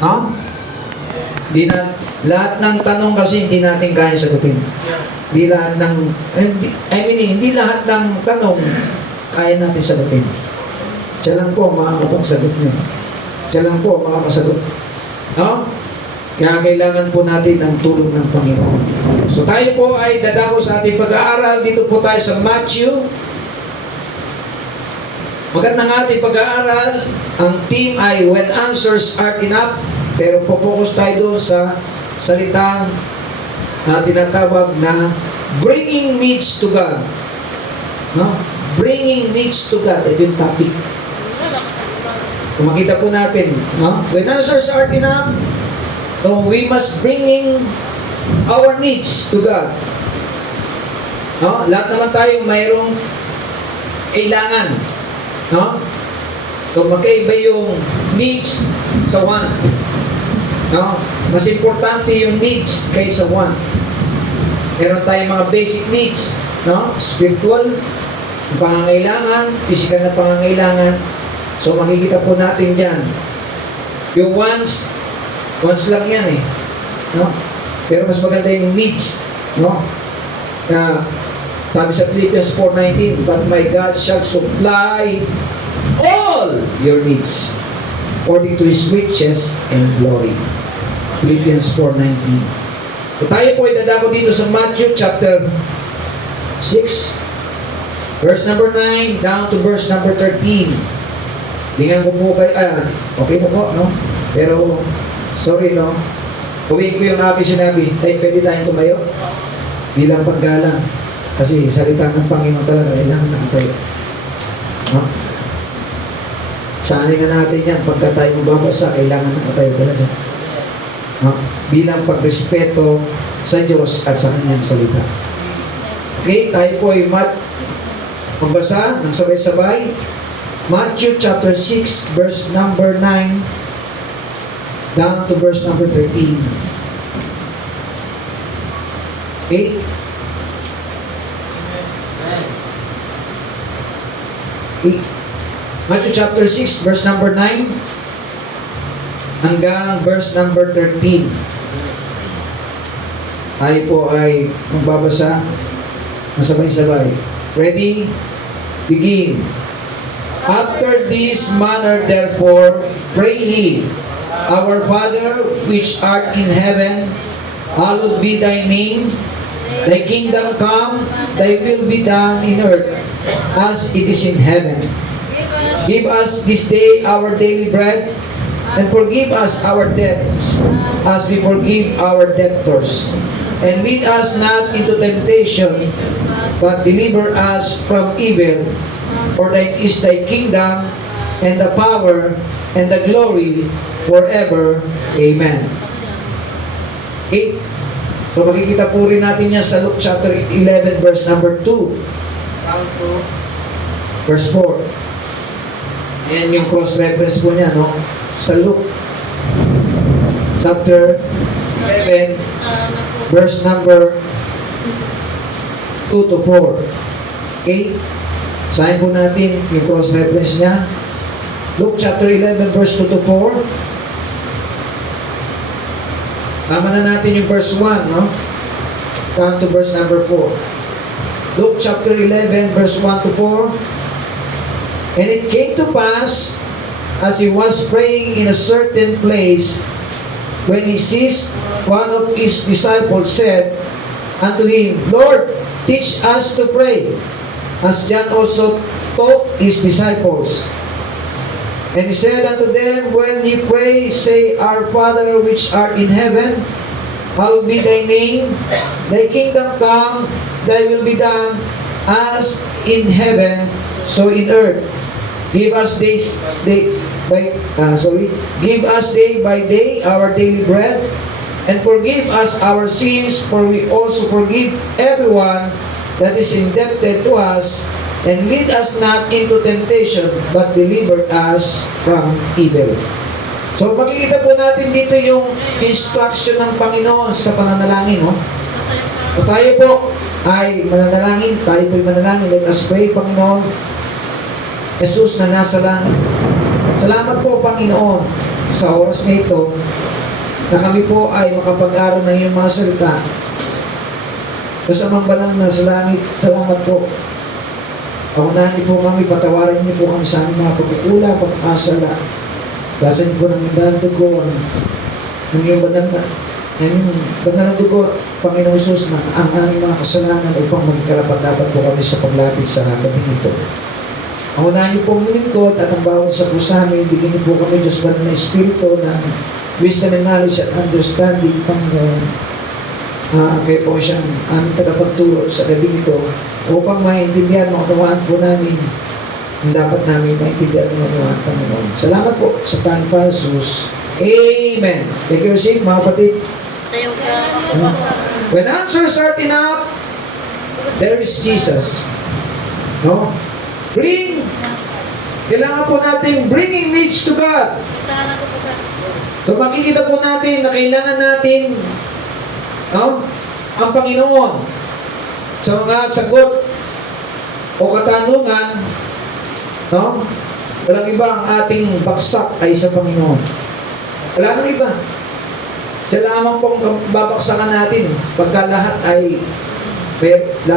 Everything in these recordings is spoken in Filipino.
No? Di na, lahat ng tanong kasi hindi natin kaya sagutin. Hindi lahat ng, hindi lahat ng tanong kaya natin sagutin. Siya lang po ang makakapagsagot niya. Siya lang po ang makakasagot. No? Kaya kailangan po natin ang tulong ng Panginoon. So tayo po ay dadako sa ating pag-aaral. Dito po tayo sa Matthew. Magandang ating pag-aaral. Ang theme ay When Answers Aren't Enough. Pero po-focus tayo doon sa salitang na tinatawag na Bringing Needs to God. No? Bringing Needs to God. Ito yung topic. Kung makita po natin, no? When answers aren't enough, so we must bringing our needs to God. No? Lahat naman tayo mayroong kailangan. No? So magkaiba yung needs sa want. No? Mas importante yung needs kaysa want. Meron tayong mga basic needs, no? Spiritual, pangangailangan, physical na pangangailangan. So makikita po natin diyan. Yung wants lang yan eh. No? Pero mas maganda yung needs. No? Na sabi sa Philippians 4:19, but my God shall supply all your needs according to His riches and glory. Philippians 4:19. So tayo po ay dadako dito sa Matthew chapter 6, verse number 9 down to verse number 13. Tingnan ko po kayo, okay na po, no? Pero, sorry, no? Uwiin ko yung aking sinabi, pwede tayong tumayo bilang paggalang. Kasi salita ng Panginoon talaga, kailangan nakatayo. No? Sanay na natin yan, pagka tayo mababasa, kailangan nakatayo talaga. No? Bilang pagrespeto sa Diyos at sa Kanyang salita. Okay, tayo po ay magbasa ng sabay-sabay. Matthew chapter 6, verse number 9 down to verse number 13. Okay? Okay. Matthew chapter 6, verse number 9 hanggang verse number 13. Tayo po ay magbabasa ng sabay-sabay. Ready? Begin. After this manner, therefore, pray ye, Our Father, which art in heaven, hallowed be thy name. Thy kingdom come, thy will be done in earth, as it is in heaven. Give us this day our daily bread, and forgive us our debts, as we forgive our debtors. And lead us not into temptation, but deliver us from evil. For thine is thy kingdom, and the power, and the glory, forever. Amen. Okay? So makikita po rin natin yan sa Luke chapter 11, verse number 2. Down to verse 4. Yan yung cross-reference po niya, no? Sa Luke chapter 11, verse number 2 to 4. Okay? Sahin po natin yung cross-reference niya. Luke chapter 11, verse 2 to 4. Tama na natin yung verse 1, no? Down to verse number 4. Luke chapter 11, verse 1 to 4. And it came to pass, as he was praying in a certain place, when he ceased, one of his disciples said unto him, Lord, teach us to pray, as John also taught his disciples. And he said unto them, When ye pray, say, Our Father which art in heaven, hallowed be thy name, thy kingdom come, thy will be done, as in heaven, so in earth. Give us day by day our daily bread, and forgive us our sins, for we also forgive everyone that is indebted to us, and lead us not into temptation, but deliver us from evil. So makikita po natin dito yung instruction ng Panginoon sa pananalangin, no? So tayo po ay mananalangin, tayo po ay mananalangin. Let us pray, Panginoon Jesus na nasa langit. Salamat po, Panginoon, sa oras na ito na kami po ay makapag-aral ng iyong mga salita. Kasamang banal na sa langit, salamat po. Paunahan niyo po kami, patawarin niyo po kami sa aming mga pagkukulang, pagkakasala. Basan niyo po ng banal na dugo, ng iyong banal na dugo, Panginoon Jesus, na ang aming mga kasalanan upang magkarapat-dapat po kami sa paglapit sa gabi nito. Paunahan niyo po ang lingkod at ang bawat sa po sa amin, bigyan niyo po kami, Diyos banal na Espiritu, ng wisdom and knowledge at understanding, Panginoon. Kayo po siyang aming tagapagturo sa gabi ito upang maintindihan, maunawaan po namin ang dapat namin maintindihan ng maunawaan, Panginoon. Salamat po sa Panginoon pa, Jesus. Amen. Thank you, Receive, mga kapatid. When answers are enough, there is Jesus. No? Kailangan po natin bringing needs to God. So makikita po natin na kailangan natin ang Panginoon sa mga sagot o katanungan. Walang iba, ang ating baksak ay sa Panginoon. Wala nang iba. Siya lamang pong babaksakan natin pagka lahat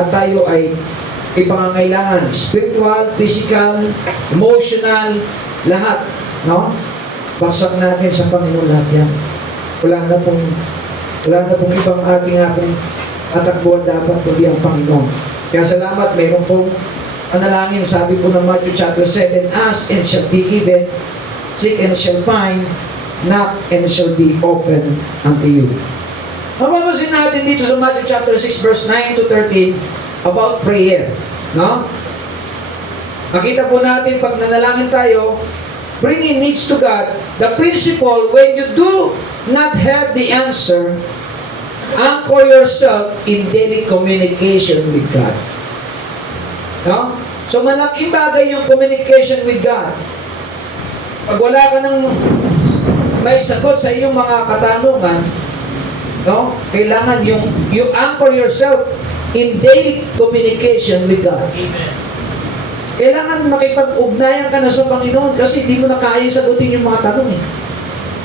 tayo ay ipangangailangan. Spiritual, physical, emotional, lahat. Baksak natin sa Panginoon lahat yan. Wala na pong ibang ating tatakbuhan dapat kundi ang Panginoon. Kaya salamat, mayroon pong panalangin, sabi po ng Matthew chapter 7, ask and shall be given, seek and shall find, knock and shall be open unto you. Mapapansin natin dito sa Matthew chapter 6 verse 9 to 13 about prayer. Nakita po natin pag nanalangin tayo, bringing needs to God, the principle, when you do not have the answer, anchor yourself in daily communication with God. So malaking bagay yung communication with God. Pag wala ka ng may sagot sa iyong mga katanungan, kailangan you anchor yourself in daily communication with God. Amen. Kailangan makipag-ugnayan ka na sa Panginoon kasi hindi mo na kaya sagutin yung mga tanong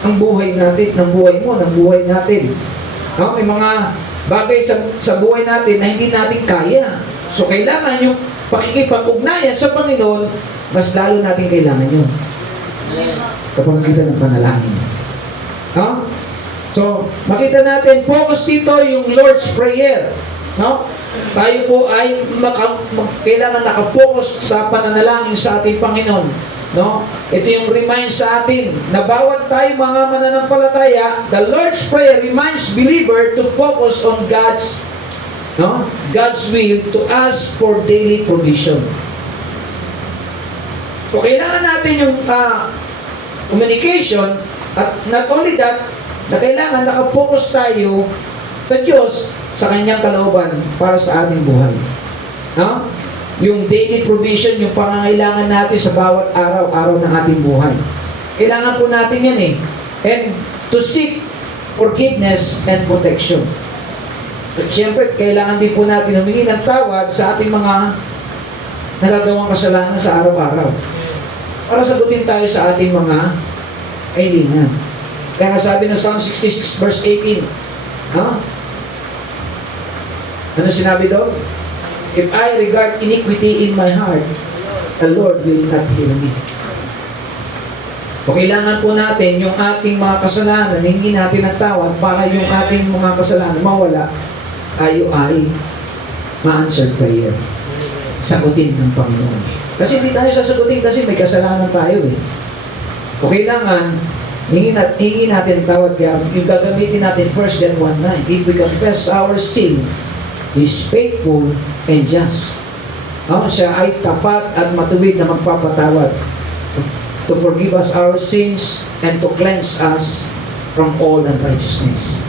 Ang buhay natin, ng buhay mo, ng buhay natin. May mga bagay sa buhay natin na hindi natin kaya. So kailangan yung pakikipag-ugnayan sa Panginoon, mas lalo natin kailangan yun. Sa pamagitan ng panalangin. So, makita natin, focus dito yung Lord's Prayer. Tayo po ay kailangan nakafocus sa pananalangin sa ating Panginoon. Ito yung remind sa atin na bawat tayo mga mananampalataya, the Lord's Prayer reminds believer to focus on God's will to ask for daily provision. So kailangan natin yung communication, at not only that, na kailangan nakafocus tayo sa Diyos, sa Kanyang kalooban para sa ating buhay. Yung daily provision, yung pangangailangan natin sa bawat araw-araw ng ating buhay. Kailangan po natin yan And to seek forgiveness and protection. At siyempre, kailangan din po natin humingi ng tawad sa ating mga nagagawang kasalanan sa araw-araw. Para sagutin tayo sa ating mga kailangan. Kaya nga sabi ng Psalm 66 verse 18, ano sinabi doon? If I regard iniquity in my heart, the Lord will not heal me. So kailangan po natin yung ating mga kasalanan, hindi natin nagtawad para yung ating mga kasalanan mawala, tayo ay ma-answered prayer. Sagutin ng Panginoon. Kasi hindi tayo sasagutin kasi may kasalanan tayo O kailangan, hingin natin tawad kaya yung gagamitin natin 1 John 1:9. If we confess our sin, He is faithful and just. Siya ay tapat at matuwid na magpapatawad to forgive us our sins and to cleanse us from all unrighteousness.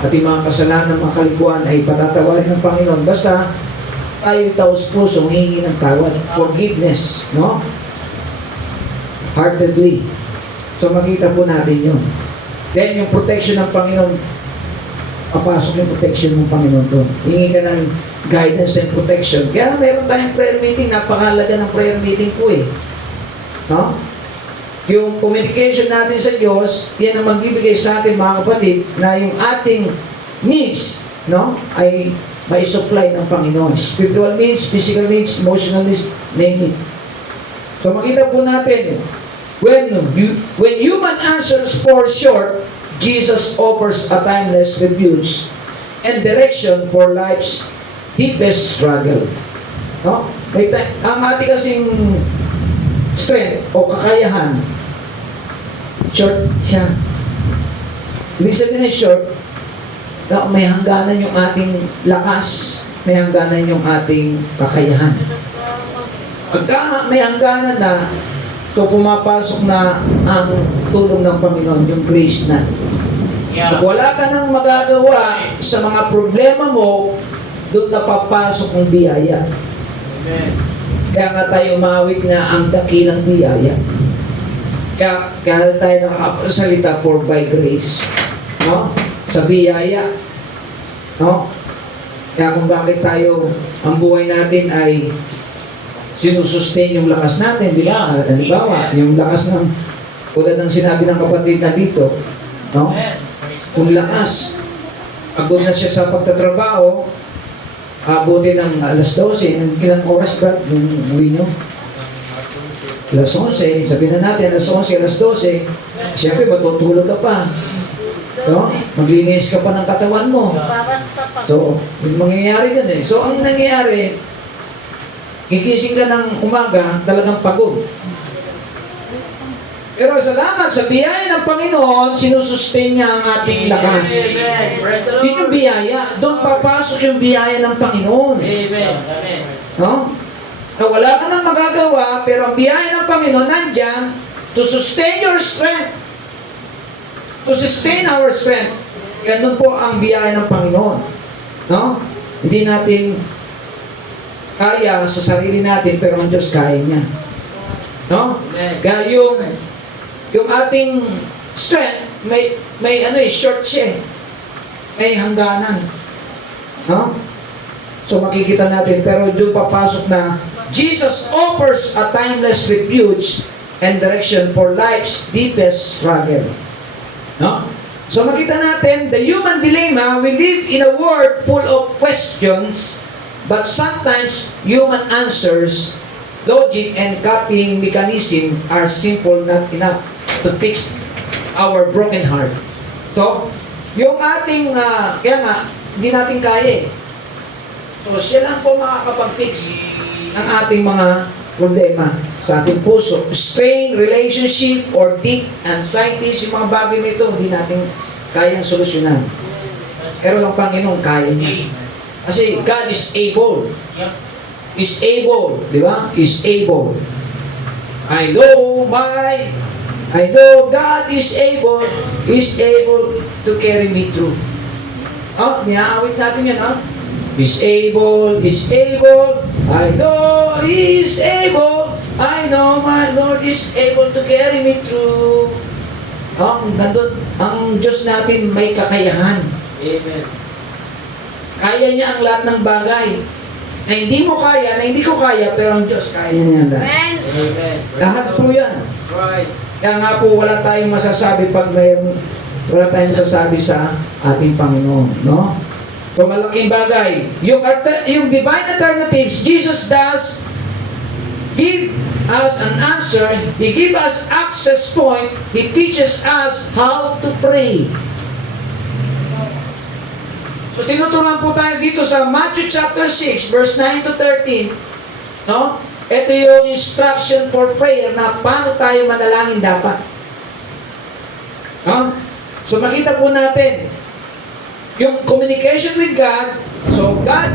At yung mga kasalanan, mga kalikuan ay patatawarin ng Panginoon. Basta tayo taos puso, hingi ng tawad. Forgiveness. Heartedly. So makita po natin yun. Then yung protection ng Panginoon, papasok yung protection ng Panginoon doon. Hingi ka ng guidance and protection. Kaya meron tayong prayer meeting. Napakahalaga ng prayer meeting po yung communication natin sa Diyos, yan ang magbibigay sa atin mga kapatid, na yung ating needs, no, ay may supply ng Panginoon. Spiritual needs, physical needs, emotional needs, name it. So makita po natin, when human answers fall short, Jesus offers a timeless refuge and direction for life's deepest struggle. No? Ang ating kasing strength o kakayahan, short siya. Ibig sabihin ng short, na may hangganan yung ating lakas, may hangganan yung ating kakayahan. Pagka may hangganan na, so pumapasok na ang tulong ng Panginoon, yung grace na. Pag wala ka nang magagawa sa mga problema mo, doon na papasok ang biyaya. Amen. Kaya nga tayo umawit na ang dakilang biyaya. Kaya tayo nakakasalita for by grace. No? Sa biyaya. No? Kaya kung bakit tayo, ang buhay natin ay sinusustain yung lakas natin, di ba? Halimbawa, yung lakas ng, tulad ng sinabi ng kapatid na dito, no? Yung lakas, pagod na siya sa pagtatrabaho, abutin ng alas 12, ilang oras ba yung uwi nyo? Alas 11, sabihin na natin, alas 11, alas 12, siyempre matutulog ka pa. No? Maglinis ka pa ng katawan mo. So, yung mangyayari yan eh. So, ang nangyayari, gigising ka ng umaga, talagang pagod. Pero salamat sa biyaya ng Panginoon, sinusustain niya ang ating lakas. Yun yung biyaya. Doon papasok yung biyaya ng Panginoon. No? Na wala ka nang magagawa, pero ang biyaya ng Panginoon nandyan to sustain your strength. To sustain our strength. Ganun po ang biyaya ng Panginoon. No? Hindi natin kaya sa sarili natin, pero ang Diyos kaya niya. No? Kaya yung ating strength, may short siya. May hangganan. No? So makikita natin, pero doon papasok na Jesus offers a timeless refuge and direction for life's deepest struggle. No? So makita natin, the human dilemma, we live in a world full of questions, but sometimes human answers, logic, and copying mechanism are simple not enough to fix our broken heart. So, yung ating, kaya nga, hindi natin kaya eh. So, siya lang po makakapag-fix ng ating mga problema sa ating puso. Strain, relationship, or deep anxieties, yung mga bagay nito, hindi natin kayang solusyonan. Pero ang Panginoon, kaya niya. Kasi God is able. Is able. Di ba? Is able. I know God is able to carry me through. Oh, niyaawit natin yan, oh. Is able, I know He is able, I know my Lord is able to carry me through. Oh, nandun, ang Diyos natin may kakayahan. Amen. Kaya niya ang lahat ng bagay. Na hindi mo kaya, na hindi ko kaya, pero ang Diyos kaya niya lahat. Amen. Lahat po yan. Right. Kaya nga po, wala tayong masasabi pag wala tayong masasabi sa ating Panginoon, no? So, malaking bagay. Yung divine alternatives, Jesus does give us an answer. He gives us access point. He teaches us how to pray. So, tinuturuan po tayo dito sa Matthew chapter 6, verse 9 to 13. No? Ito yung instruction for prayer na paano tayo manalangin dapat. No? So, makita po natin yung communication with God. So, God,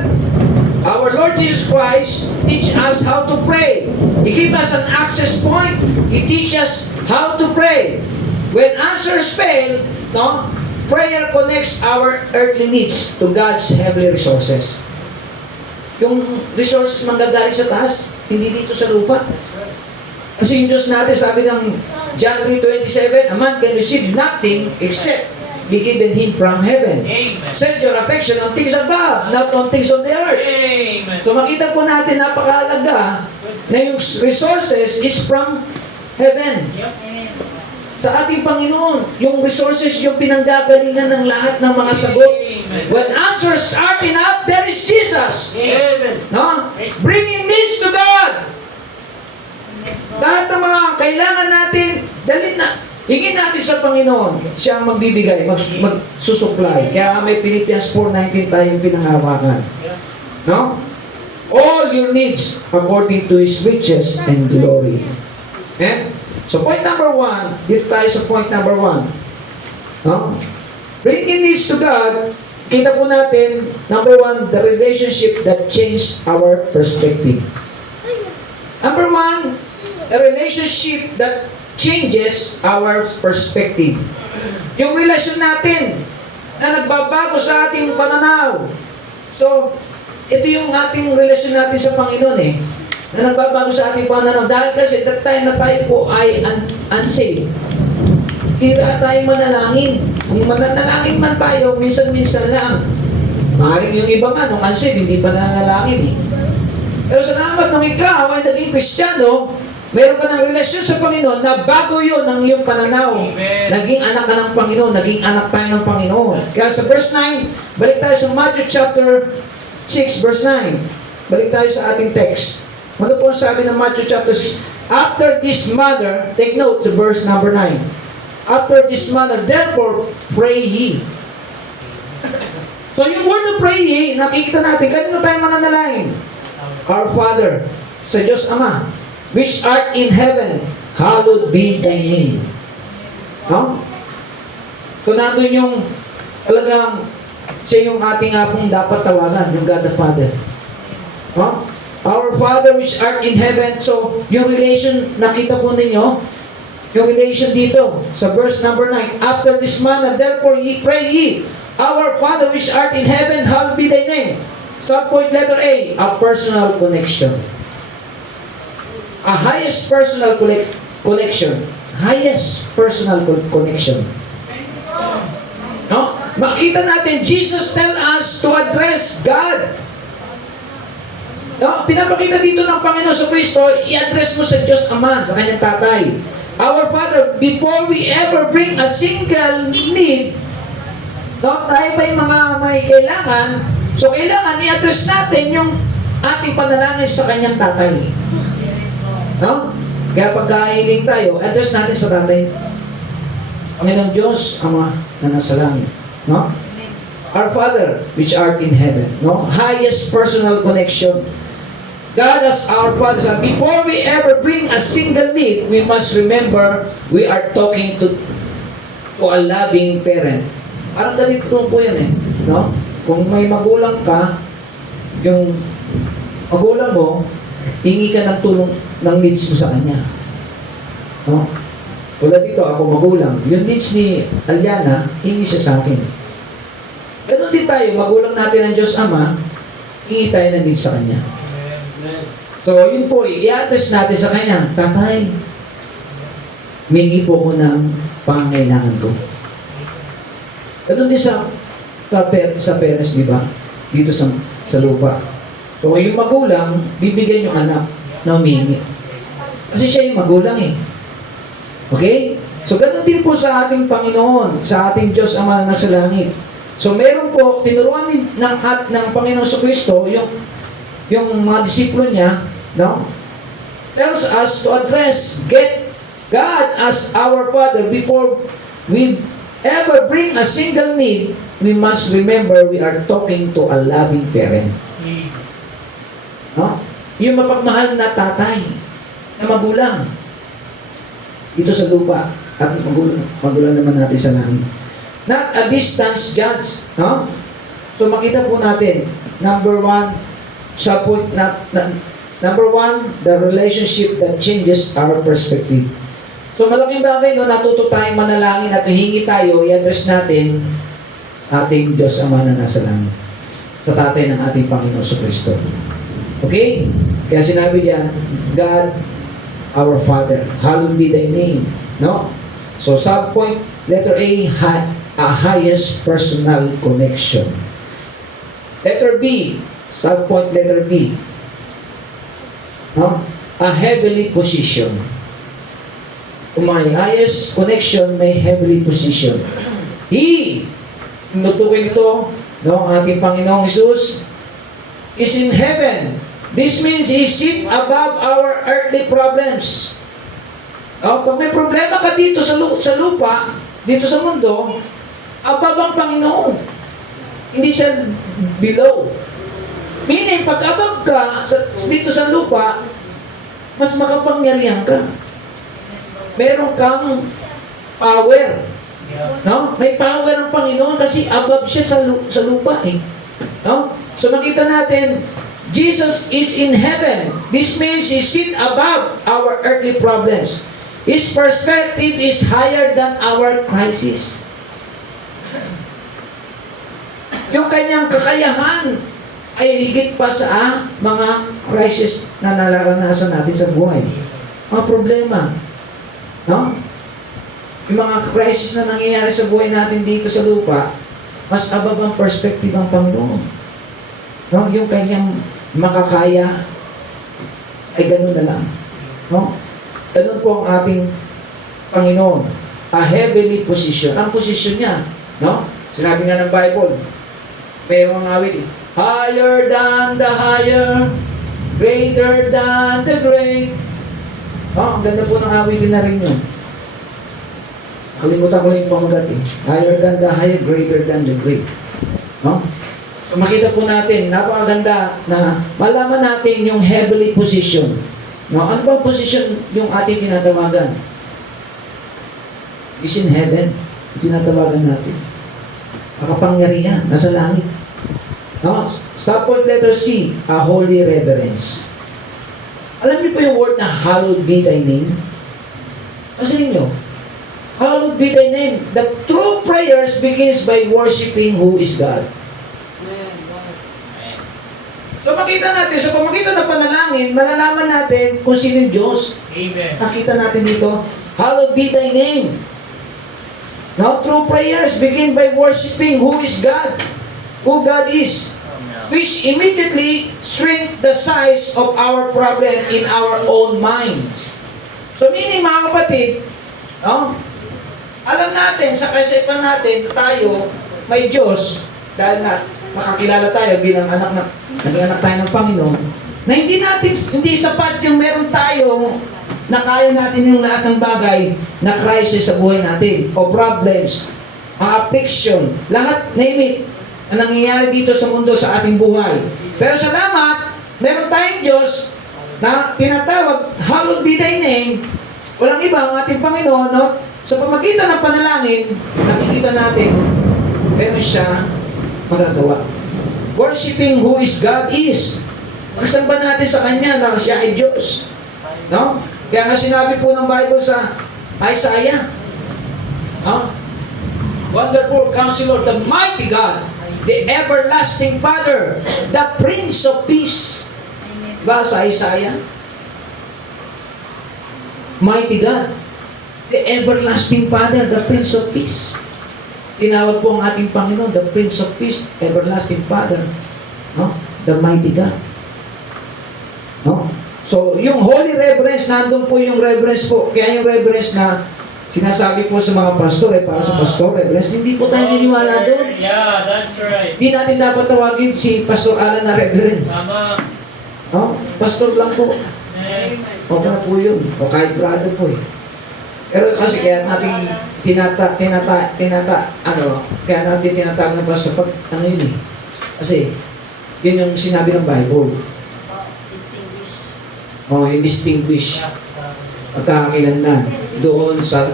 our Lord Jesus Christ, teach us how to pray. He give us an access point. He teach us how to pray. When answers fail, no, prayer connects our earthly needs to God's heavenly resources. Yung resources manggagaling sa taas, hindi dito sa lupa. Kasi yung Diyos natin, sabi ng John 3:27, a man can receive nothing except be given him from heaven. Amen. Set your affection on things above, not on things on the earth. Amen. So makita po natin, napakahalaga na yung resources is from heaven. Yep. sa ating Panginoon. Yung resources, yung pinanggagalingan ng lahat ng mga sagot. When answers aren't enough, there is Jesus. Amen. No? Bringing needs to God. Lahat ng mga kailangan natin, dalhin na. Hingin natin sa Panginoon, siya ang magbibigay, magsusupply. Kaya may Philippians 4:19 tayong pinangawakan. No? All your needs according to His riches and glory. Okay? So point number 1, dito tayo sa point number 1. No? Bringing needs to God, kita po natin, number 1, the relationship that changed our perspective. Number 1, a relationship that changes our perspective. Yung relasyon natin na nagbabago sa ating pananaw. So, ito yung ating relasyon natin sa Panginoon na nagbabago sa ating pananaw. Dahil kasi that time na tayo po ay unsaved. Kira tayo manalangin. Kung mananalangin man tayo, minsan-minsan lang. Maaaring yung iba nga, nung unsaved, hindi pa nananalangin Pero salamat nung ikaw ay naging Kristiyano, meron ka ng relasyon sa Panginoon na bago yun ang iyong pananaw. Amen. Naging anak ka ng Panginoon, naging anak tayo ng Panginoon. Kaya sa verse 9, balik tayo sa Matthew chapter 6, verse 9. Balik tayo sa ating text. Ano po ang sabi ng Matthew chapter 6? After this manner, take note to verse number 9. After this manner, therefore, pray ye. So yung word na pray ye, nakikita natin, kanino tayo mananalangin? Our Father, sa Diyos Ama, which art in heaven, hallowed be thy name. No? So nandun yung talagang siya yung ating apong dapat tawagan, yung God the Father. No? Our Father which art in heaven. So yung relation, nakita po ninyo, yung relation dito, sa verse number 9. After this manner, therefore ye pray ye, our Father which art in heaven, hallowed be thy name. Subpoint letter A personal connection. A highest personal connection. Highest personal connection. No? Makita natin, Jesus tell us to address God. No? Pinapakita dito ng Panginoon sa Kristo, i-address mo sa Diyos Ama, sa kanyang tatay. Our Father, before we ever bring a single need, no? Tayo pa yung mga may kailangan, so kailangan i-address natin yung ating panalangin sa kanyang tatay. No? Kaya pagkahiling tayo, address natin sa tatay. Panginoon Diyos, Ama na nasa langit. No? Our Father, which art in heaven. No? Highest personal connection. God as our Father. Before we ever bring a single need, we must remember we are talking to a loving parent. Parang ganito po yan No? Kung may magulang ka, yung magulang mo, hingi ka ng tulong ng needs mo sa kanya. No? Wala dito, ako magulang. Yung needs ni Aliana, hingi siya sa akin. Ganun din tayo, magulang natin ang Diyos Ama, hingi tayo ng needs sa kanya. So, yun po, i-address natin sa kanya, Tatay, mingi po ko ng pangailangan ko. Ganun din sa parents, di ba? Dito sa lupa. So, yung magulang, bibigyan yung anak na humingi. Kasi siya yung magulang Okay? So, ganun din po sa ating Panginoon, sa ating Diyos Ama na nasa langit. So, meron po, tinuruan ng Panginoon sa Kristo, yung mga disipulo niya, no? Tells us to address, get God as our Father. Before we ever bring a single need, we must remember we are talking to a loving parent. No? Yung mapagmahal na tatay, na magulang, dito sa lupa, at magulang naman natin sa langit. Not a distance judge. No? So makita po natin, number 1, number 1, the relationship that changes our perspective. So malaking bagay, natuto tayong manalangin at hihingi tayo, i-address natin ating Diyos Ama na nasa langit, sa tatay ng ating Panginoon sa Kristo. Okay? Kaya sinabi diyan, God, our Father, hallowed be thy name. No? So subpoint, letter A, a highest personal connection. Letter B, subpoint letter B, no? A heavenly position. My highest connection, may heavenly position. He, nutukin ito, no, ang ating Panginoong Jesus, is in heaven. This means He sit above our earthly problems. Pag may problema ka dito sa lupa, dito sa mundo, above ang Panginoon. Hindi siya below. Meaning, pag above ka dito sa lupa, mas makapangyarihan ka. Meron kang power. No? May power ang Panginoon kasi above siya sa lupa. No? So makita natin, Jesus is in heaven. This means He sit above our earthly problems. His perspective is higher than our crisis. Yung kanyang kakayahan ay higit pa sa mga crisis na nararanasan natin sa buhay. Mga problema. No? Yung mga crisis na nangyayari sa buhay natin dito sa lupa, mas above ang perspective ng Panginoon. No? Yung kanyang makakaya ay ganun na lang. No? Ganun po ang ating Panginoon. A heavenly position. Ang position niya, no? Sinabi nga ng Bible, mayroong awit, higher than the higher, greater than the great. Ang ganda po ng awitin na rin yun. Kalimutan ko lang yung pamagat eh. Higher than the higher, greater than the great. No? So makita po natin, napakaganda na malaman natin yung heavenly position. No? Ano bang position yung ating tinatawagan? Is in heaven. Tinatawagan natin. Makapangyarihan, nasa langit. No? Subpoint letter C, a holy reverence. Alam niyo po yung word na hallowed be thy name? Kasi ninyo, hallowed be thy name. The true prayers begins by worshiping who is God. So makita natin, sa pamagitan ng panalangin, malalaman natin kung sino yung Diyos. Amen. Nakita natin dito, hallowed be thy name. Now, true prayers begin by worshiping who is God. Who God is. Which immediately shrink the size of our problem in our own minds. So meaning mga kapatid, no? Alam natin, sa kaisipan natin, tayo may Diyos, dahil na makakilala tayo bilang naging anak tayo ng Panginoon, na hindi sapat yung meron tayo na kaya natin yung lahat ng bagay na crisis sa buhay natin, o problems, affliction, lahat, name it, na nangyayari dito sa mundo sa ating buhay. Pero salamat, meron tayong Diyos na tinatawag, hallowed be thy name. Walang iba ang ating Panginoon, no? Sa pamagitan ng panalangin, nakikita natin, meron siya magagawa. Worshipping who is God is. Magsamba natin sa Kanya na siya ay Diyos. No? Kaya nga sinabi po ng Bible sa Isaiah, no? Wonderful Counselor, the mighty God, the everlasting Father, the Prince of Peace. Ba sa Isaiah? Mighty God, the everlasting Father, the Prince of Peace. Tinawag po ang ating Panginoon, the Prince of Peace, everlasting Father, no? The mighty God. No? So, yung holy reverence, nandun po yung reverence po. Kaya yung reverence na sinasabi po sa mga pastor, para sa pastor reverence, hindi po tayo niniwala doon. Yeah, that's right. Hindi natin dapat tawagin si Pastor Alan na reverend. Tama. No? Pastor lang po. Amen. Okay na po yun. O kahit brado po eh. Pero kasi kaya natin kaya natin tinatawag ng pastor pag ano yun eh. Kasi yun yung sinabi ng Bible. Yung distinguish. Pagkakakilanlan doon sa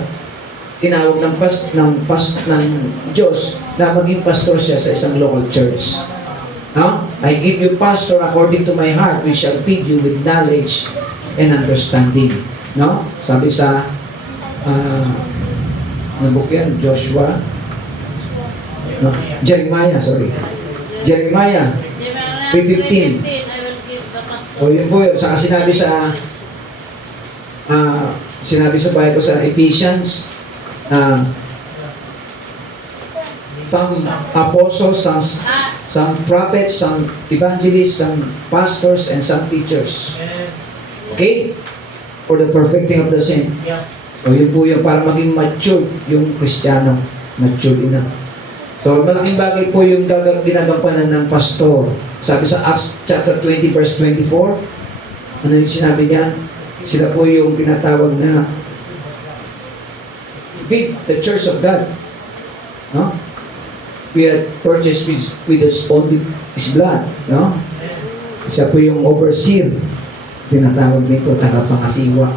tinawag ng Diyos na maging pastor siya sa isang local church. No? I give you pastor according to my heart, we shall feed you with knowledge and understanding. No? Sabi sa ano book yan? Joshua? No? Jeremiah 3:15. O yun po, saka sinabi sa Bible sa Ephesians, some apostles, some prophets, some evangelists, some pastors, and some teachers. Okay? For the perfecting of the saint. Yeah. So yun po yung para maging mature yung Kristiyano, mature enough. So malaking bagay po yung ginagampanan ng pastor. Sabi sa Acts chapter 20 verse 24, ano yung sinabi niya? Sila po yung tinatawag na the church of God. No? We had purchased with his own his blood. No? Siya po yung overseer. Tinatawag nito tagapangasiwa.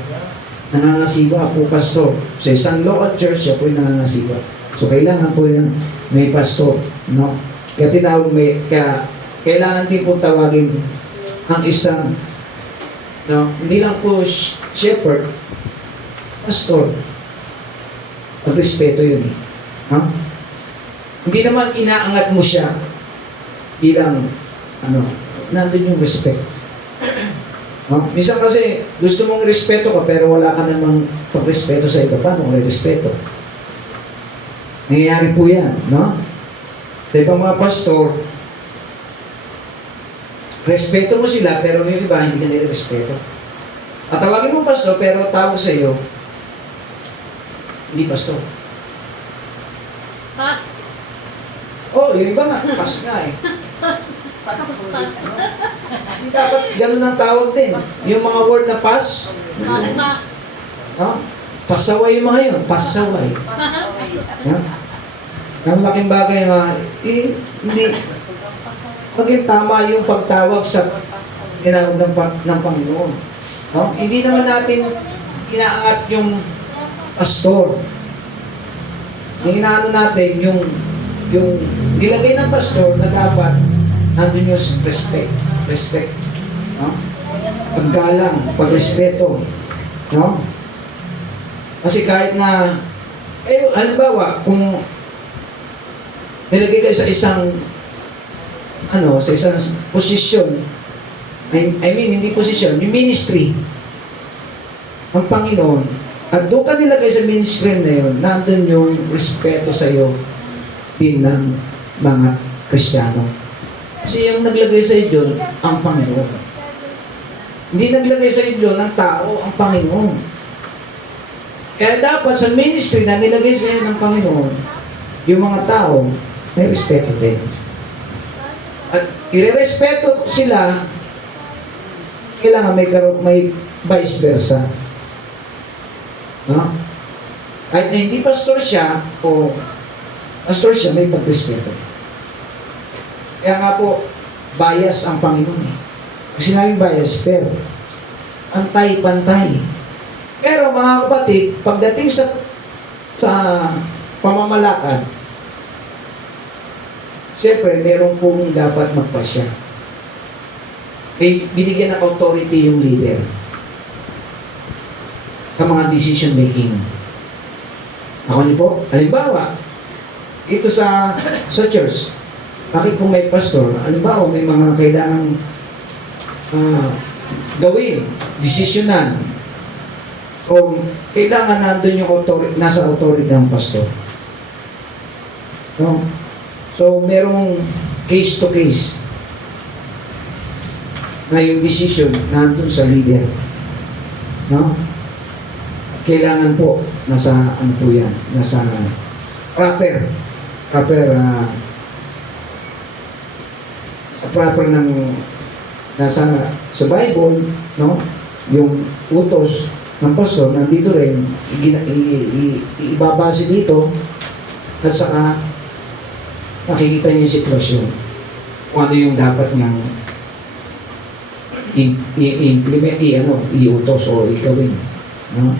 Nangangasiwa po pastor. Sa isang local church, siya po yung nangangasiwa. So kailangan po yung may pastor. No? Kaya kailangan din po tawagin ang isang hindi lang po shepherd, pastor. Pagrespeto yun. Hindi naman inaangat mo siya bilang nandun yung respect. Minsan kasi gusto mong respeto ka pero wala ka namang pagrespeto sa iba. Paano kung respeto? Nangyayari po yan, no? Sa ibang mga pastor, respeto mo sila pero yung iba hindi ka nila respeto. At tawagin mo pastor pero tawag sa iyo, hindi pastor. Pass. Oh, yung iba nga, pas nga eh. Hindi dapat ganun ang tawag din. Yung mga word na pas, pasaway yung mga yun, pasaway. Ang laking bagay mga, hindi, maging tama yung pagtawag sa ginawag ng Panginoon. No? Hindi naman natin inaangat yung pastor. Yung inaano natin, yung nilagay ng pastor na dapat nandun yung respect. No? Paggalang, pagrespeto. No? Kasi kahit na, halimbawa, kung nilagay kayo sa isang posisyon, I mean, hindi posisyon, yung ministry, ang Panginoon, at doon ka nilagay sa ministry na yun, nandun yung respeto sa iyo din ng mga Kristiyano. Kasi yung naglagay sa iyo ang Panginoon. Hindi naglagay sa iyo ng tao, ang Panginoon. Kaya dapat sa ministry na nilagay sa iyo ng Panginoon, yung mga tao, may respeto din. At irerespeto sila, kailangan may vice versa. No? Kahit na hindi pastor siya, o pastor siya, may pagrespeto. Kaya nga po, bias ang Panginoon. Kasi namin bias, pero antay-pantay. Pero mga kapatid, pagdating sa pamamalakad, siyempre, meron pong dapat magpasya. Binigyan ng authority yung leader sa mga decision making. Ako niyo po, halimbawa, ito sa church, bakit kung may pastor, halimbawa may mga kailangang gawin, desisyonan, o kailangan nandun yung nasa authority ng pastor. No? So, merong case to case na yung decision nandun sa leader. No? Kailangan po nasa yan, nasa proper ng nasa sa Bible, no? Yung utos ng pastor nandito rin ibabase dito at saka makikita niyo yung sitwasyon kung ano yung dapat niyang i-implement, iutos o ikawin. No?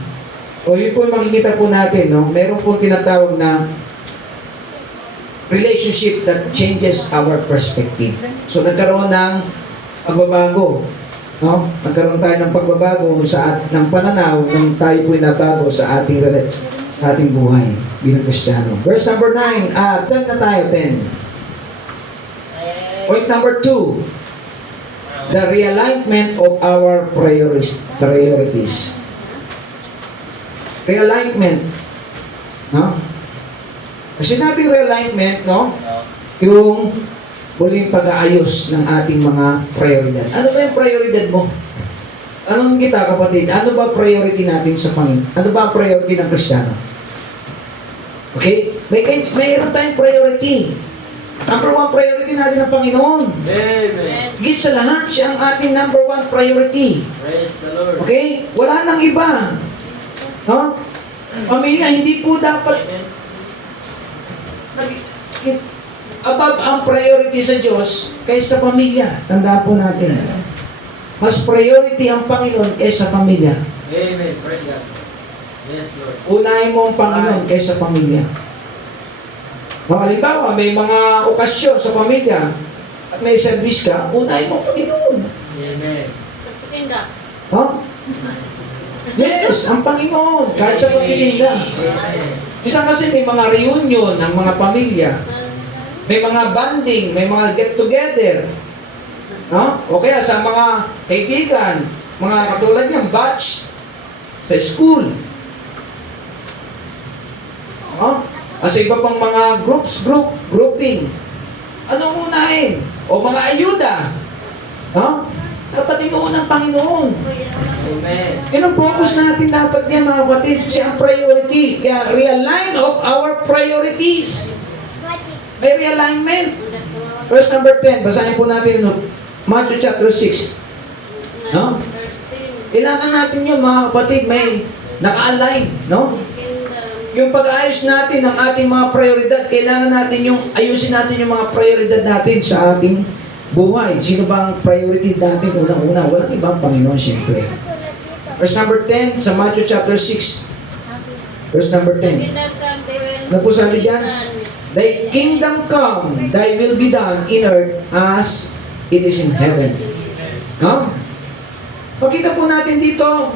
So yun po yung makikita po natin, no? Meron po tinatawag na relationship that changes our perspective. So nagkaroon ng pagbabago, no? Nagkaroon tayo ng pagbabago ng pananaw ng tayo po nabago sa ating buhay bilang Kristiyano. Verse number 9, 10 na tayo, 10. Point number 2, the realignment of our priorities. Realignment. No? Kasi sinabi realignment, no? Yung muling pag-aayos ng ating mga prioridad. Ano ba yung prioridad mo? Anong kita, kapatid? Ano ba priority natin sa Panginoon? Ano ba ang priority ng Kristiyano? Okay? Mayroon tayong priority. Number one priority natin ng Panginoon. Amen. Higit sa lahat, siya ang ating number one priority. Praise the Lord. Okay? Wala nang iba. No? Pamilya, hindi po dapat Amen. above ang priority sa Diyos kaysa pamilya. Tandaan po natin. Mas priority ang Panginoon kaysa pamilya. Amen. Praise God. Yes, Lord. Unahin mo ang Panginoon kaysa pamilya. Halimbawa, may mga okasyon sa pamilya at may service ka, unahin mo ang Panginoon. Amen. Ha? Yes, ang Panginoon, kahit sa pagtitinda. Isa kasi may mga reunion ng mga pamilya. May mga banding, may mga get-together. No? O kaya sa mga kaibigan, mga katulad niyang batch sa school. No? At sa iba pang mga grouping. Anong unahin? O mga ayuda. No? Dapat inuun ng Panginoon. Amen. Yun ang focus natin dapat niya, mga kapatid. Siya ang priority. Kaya realign of our priorities. May realignment. Verse number 10, basahin po natin Matthew chapter 6. No? Kailangan natin yun, mga kapatid, may naka-align. No? Yung pag-ayos natin ng ating mga prioridad, kailangan natin yung ayusin natin yung mga prioridad natin sa ating buhay. Sino ba ang priority natin? Unang-una, walang ibang Panginoon, siyempre. Verse number 10 sa Matthew chapter 6. Verse number 10. Ano po sabi dyan? Thy kingdom come, thy will be done in earth as it is in heaven. No? Pakita po natin dito,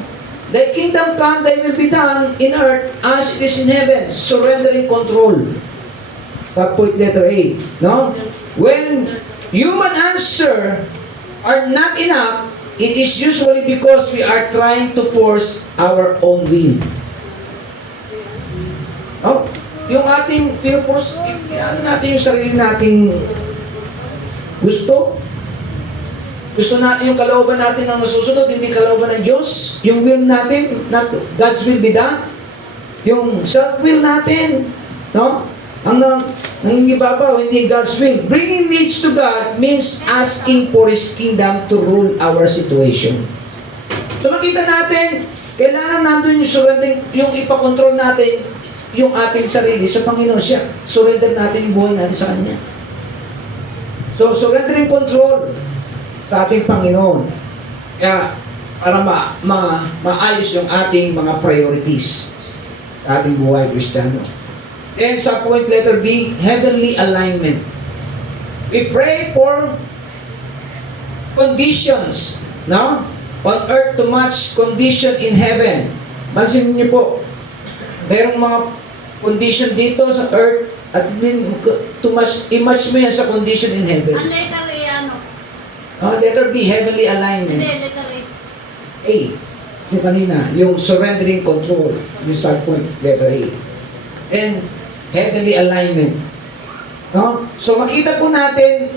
thy kingdom come, thy will be done in earth as it is in heaven. Surrendering control. Sa point letter A. No? When human answer are not enough, it is usually because we are trying to force our own will. No? Yung ating pinupurus, ano natin yung sarili nating gusto. Gusto natin yung kalooban natin ang nasusunod, hindi kalooban ng Diyos. Yung will natin, not God's will be done. Yung self-will natin, no? Ang nangingibabaw, hindi God's will. Bringing needs to God means asking for His kingdom to rule our situation. So makita natin, kailangan nandun yung surrender, yung ipakontrol natin yung ating sarili sa Panginoon siya. Surrender natin yung buhay natin sa Kanya. So, surrendering control sa ating Panginoon. Kaya, para maayos yung ating mga priorities sa ating buhay Kristiyano. And sa point letter B, heavenly alignment. We pray for conditions, no? On earth to match condition in heaven. Pansin niyo po, mayroong mga condition dito sa earth at i-match mo yan sa condition in heaven. Ang letter A, ano? Letter B, heavenly alignment. Hindi, letter A. A, yung kanina, yung surrendering control, yung subpoint, letter A. And heavenly alignment. No? So makita po natin,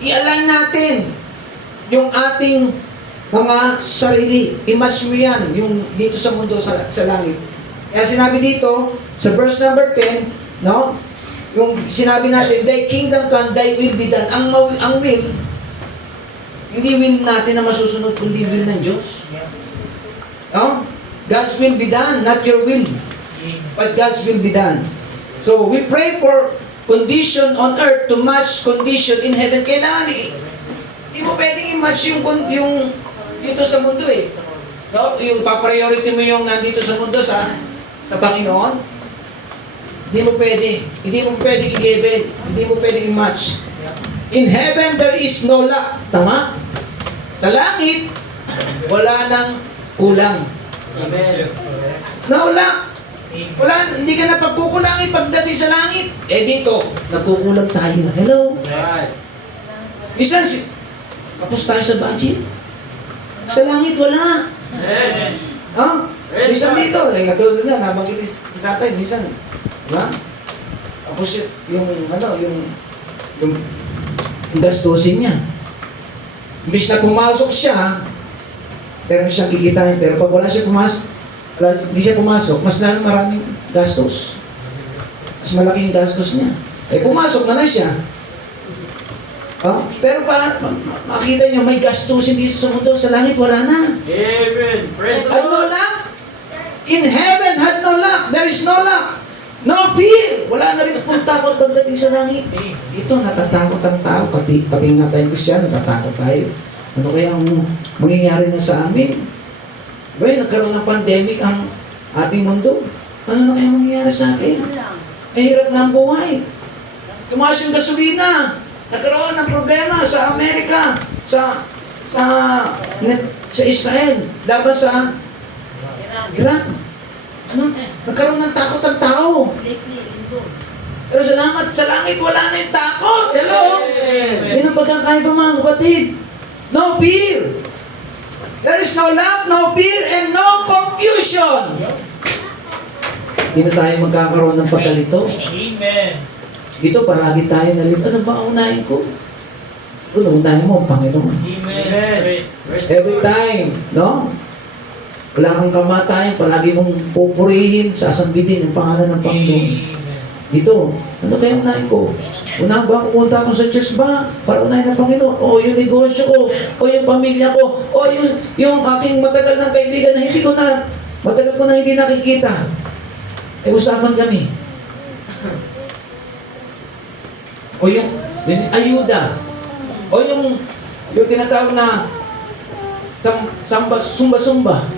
i-align natin yung ating mga sarili. I-match mo yan, yung dito sa mundo, sa langit. Kaya sinabi dito, sa verse number 10, no? Yung sinabi natin, thy kingdom come, thy will be done. Ang will, hindi will natin na masusunod, kundi will ng Diyos. No? God's will be done, not your will. But God's will be done. So, we pray for condition on earth to match condition in heaven. Kailangan hindi mo pwedeng i-match yung dito sa mundo eh. No? Yung pa-priority mo yung nandito sa mundo sa Panginoon. Hindi mo pwede. Hindi mo pwede i-given. Hindi mo pwede i-match. In heaven, there is no lack. Tama? Sa langit, wala nang kulang. Amen. No lack. Wala, hindi ka na pagkukulangin pagdating sa langit. Eh dito, nagkukulang tayo. Hello? Right. Minsan, tapos tayo sa budget. Sa langit, wala. Amen. Ha? Minsan dito, katulad nga, nabanggit ni tatay, minsan, diba? Tapos yung gastusin niya. Imbis na pumasok siya, meron siyang kikitain, pero pag wala siya pumasok, hindi siya pumasok, mas lalo maraming gastos. Mas malaking gastos niya. Eh, pumasok na siya. Oh, pero makita niyo, may gastusin dito sa mundo, sa langit, wala na. Amen. Praise the Had no Lord. lack? In heaven, had no lack. There is no lack. No fear. Wala na rin pong takot pagdating sa langit. Dito, natatakot ang tao. Pati nga tayong Kristiyan, natatakot tayo. Ano kaya ang mangyayari na sa amin? Well, nagkaroon ng pandemic ang ating mundo. Ano na kaya mangyayari sa atin? Mahirap na ang buhay. Tumaas yung gasolina. Nagkaroon ng problema sa Amerika, sa Israel, laban sa Iran. Nagkaroon ng takot ang tao. Pero salamat, sa langit wala na yung takot. Hello? Yan ang pagkakaiba mga kapatid. No fear. There is no lack, no fear, and no confusion. Hindi na tayo magkakaroon ng pagkalito. Amen. Dito, palagi tayo nalito. Ano ba ang unahin ko? Ano unahin mo, Panginoon? Amen. Every time, no? Wala kang kamatayan, palagi mong pupurihin, sasambitin ang pangalan ng Panginoon. Dito, ano kaya unahin ko? Unahin ba, pupunta ako sa church ba? Para unahin ng Panginoon? O yung negosyo ko, o yung pamilya ko, o yung aking matagal ng kaibigan na matagal ko na hindi nakikita. Eh, usapan kami. O yung ayuda. O yung tinatawag na sumba-sumba.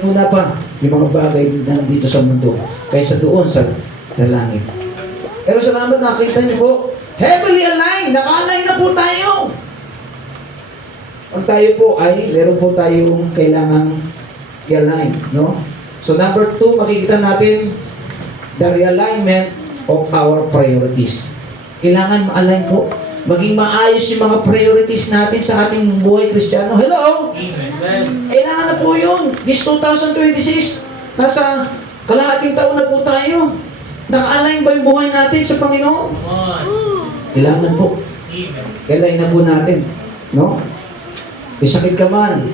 Una pa, yung mga bagay na nandito sa mundo kaysa doon sa langit. Pero salamat, nakita niyo po, heavily aligned, naka-align na po tayo. Pag tayo po ay, meron po tayong kailangan i-align, no? So number 2, makikita natin the realignment of our priorities. Kailangan ma-align po. Maging maayos yung mga priorities natin sa ating buhay Kristiyano. Hello? Amen. Kailangan na po yun. This 2026, nasa kalahating taon na po tayo. Naka-align ba yung buhay natin sa Panginoon? Come on. Kailangan po. Amen. Kailangan na po natin. No? May sakit ka man.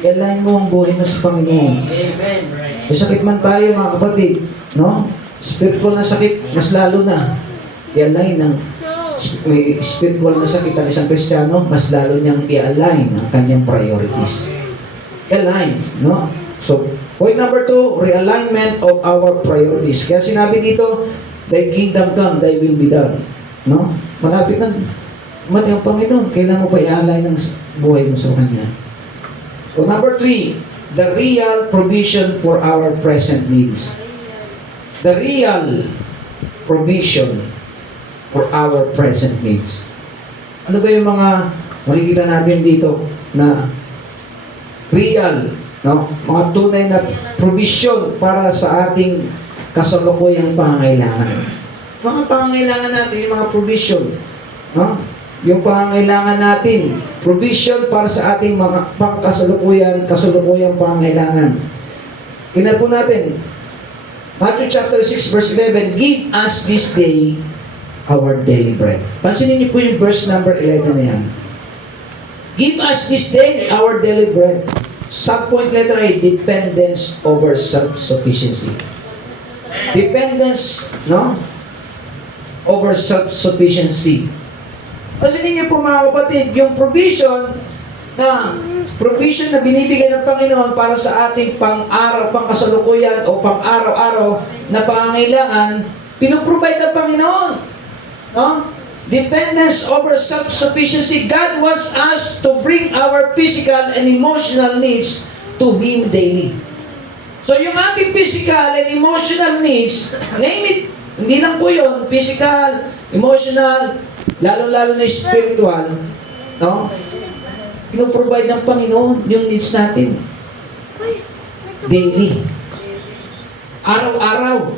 Kailangan mo ang buhay mo sa Panginoon. Amen. May sakit man tayo mga kapatid. No? Spiritual na sakit, mas lalo na. I-align ng may spiritual na sakit ang isang Kristiyano, mas lalo niyang i-align ang kanyang priorities. I-align, no? So, point number 2, realignment of our priorities. Kaya sinabi dito, thy kingdom come, thy will be done. No? Malapit na. Mati ang Panginoon, kailan mo pa i-align ang buhay mo sa Kanya. So, number 3, the real provision for our present needs. The real provision for our present needs. Ano ba yung mga makikita natin dito na real, no? Mga tunay na provision para sa ating kasalukuyang pangangailangan. Mga pangangailangan natin, yung mga provision, no? Yung pangangailangan natin, provision para sa ating mga kasalukuyang pangangailangan. Tingnan po natin, Matthew chapter 6 verse 11, give us this day our daily bread. Pansinin niyo po yung verse number 11 na yan. Give us this day our daily bread. Subpoint letter A, dependence over self-sufficiency. Dependence, no? Over self-sufficiency. Pansinin niyo po mga kapatid, yung provision na binibigay ng Panginoon para sa ating pang-araw, pang-kasalukuyan o pang-araw-araw na pangangailangan, pinoprovide ng Panginoon. No? Dependence over self-sufficiency. God wants us to bring our physical and emotional needs to Him daily. So yung ating physical and emotional needs, name it, hindi lang po yun, physical, emotional, lalo-lalo na spiritual, no? Pinoprovide ng Panginoon yung needs natin. Daily. Araw-araw.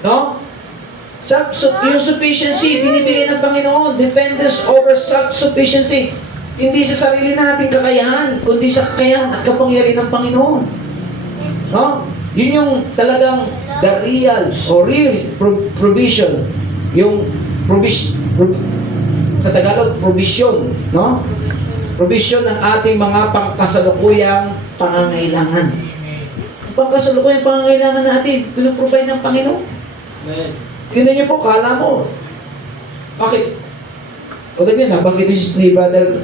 No? Yung sufficiency, binibigay ng Panginoon. Dependence over self-sufficiency. Hindi sa sarili nating kakayahan, kundi sa kakayahan at kapangyarihan ng Panginoon. No? Yun yung talagang the real provision. Yung Sa Tagalog, provision, no? Provision ng ating mga pangkasalukuyang pangangailangan. Pangkasalukuyang pangangailangan natin, pinuprovide ng Panginoon. Amen. Tingnan niyo po, kala mo. Bakit? O ganyan, nabanggit ni Brother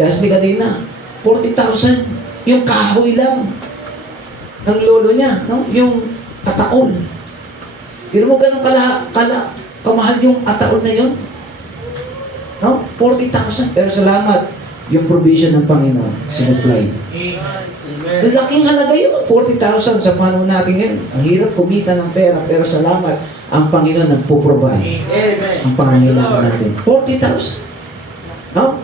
Jasly kanina, 40,000. Yung kahoy lang ng lolo niya, no? Yung ataol. Pero mo ganun kamahal yung ataol na yun? No? 40,000. Pero salamat, yung provision ng Panginoon, sinupply. Amen. Ang laking halaga yun, 40,000 sa panahon natin ngayon. Ang hirap kumita ng pera, pero salamat, ang Panginoon nagpo-provide Amen. ang pangangailangan natin. 40,000. No?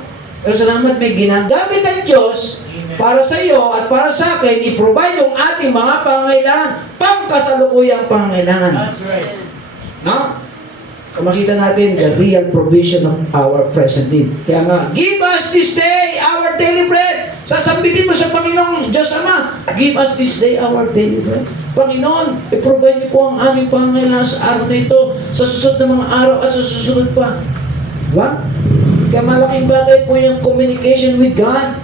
Pero salamat, may ginagamit ang Diyos para sa iyo at para sa akin, i-provide yung ating mga pangangailangan, pangkasalukuyang pangangailangan. That's right. No? So makita natin the real provision of our present need. Kaya nga, give us this day our daily bread. Sasambitin mo sa Panginoong Diyos Ama, give us this day our daily bread. Panginoon, i-provide niyo po ang aming pangangailangan sa araw na ito, sa susunod na mga araw at sa susunod pa. Diba? Kaya malaking bagay po yung communication with God.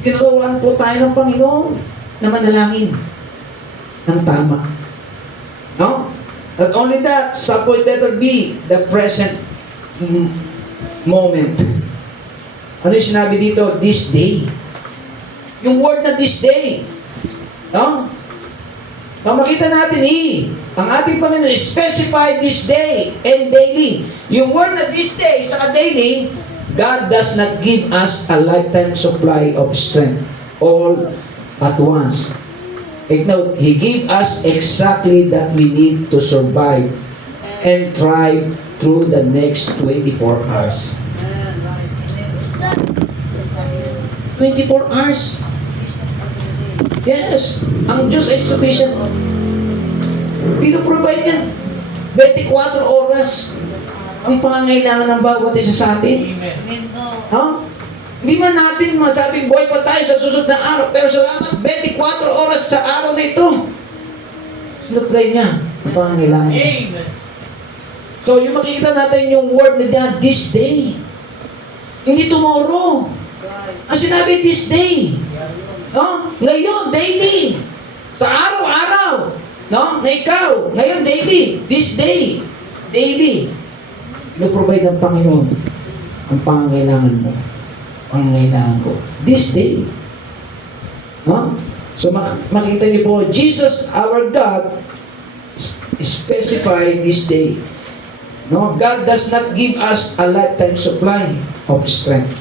Kinuruan po tayo ng Panginoon na manalangin ng tama. No? Not only that, sa point letter B, the present moment. Ano yung sinabi dito? This day. Yung word na this day. No? Kung makita natin, ang ating Panginoon specify this day and daily. Yung word na this day, saka daily, God does not give us a lifetime supply of strength all at once. Take note, He gave us exactly that we need to survive and thrive through the next 24 hours. 24 hours. Yes, ang Diyos ay sufficient. Pinoprovide niya 24 oras ang pangangailangan ng bawat isa sa atin. Amen. Ha? Hindi man natin masabing buhay pa tayo sa susunod na araw, pero salamat, 24 oras sa araw na ito. Sinupply niya ang pangangailangan niya. Amen. So, yung makikita natin yung word na diyan, this day. Hindi tomorrow. Ang sinabi, this day. No? Ngayon, daily. Sa araw-araw. No? Na ikaw, ngayon, daily. This day. Daily. Ino-provide ng Panginoon ang pangangailangan mo. Pangangailangan ko. This day. No? So, makikita niyo po, Jesus, our God, specify this day. No, God does not give us a lifetime supply of strength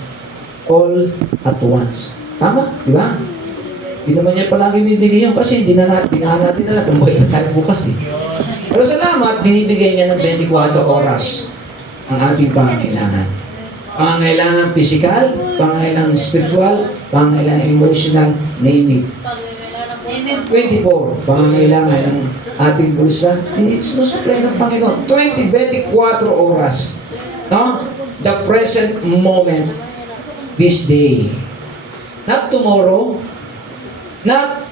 all at once. Tama? Di ba? Hindi naman niya palagi bibigay yun kasi hindi na natin alam kung buhay na tayo bukas eh. Pero salamat, binibigay niya ng 24 oras ang ating pangangailangan. Pangangailangan physical, pangangailangan spiritual, pangangailangan emotional, name it. 24, pangangailangan ng ating bulsa, sinusupply ng Panginoon. 24 oras. No? The present moment, this day. Not tomorrow, not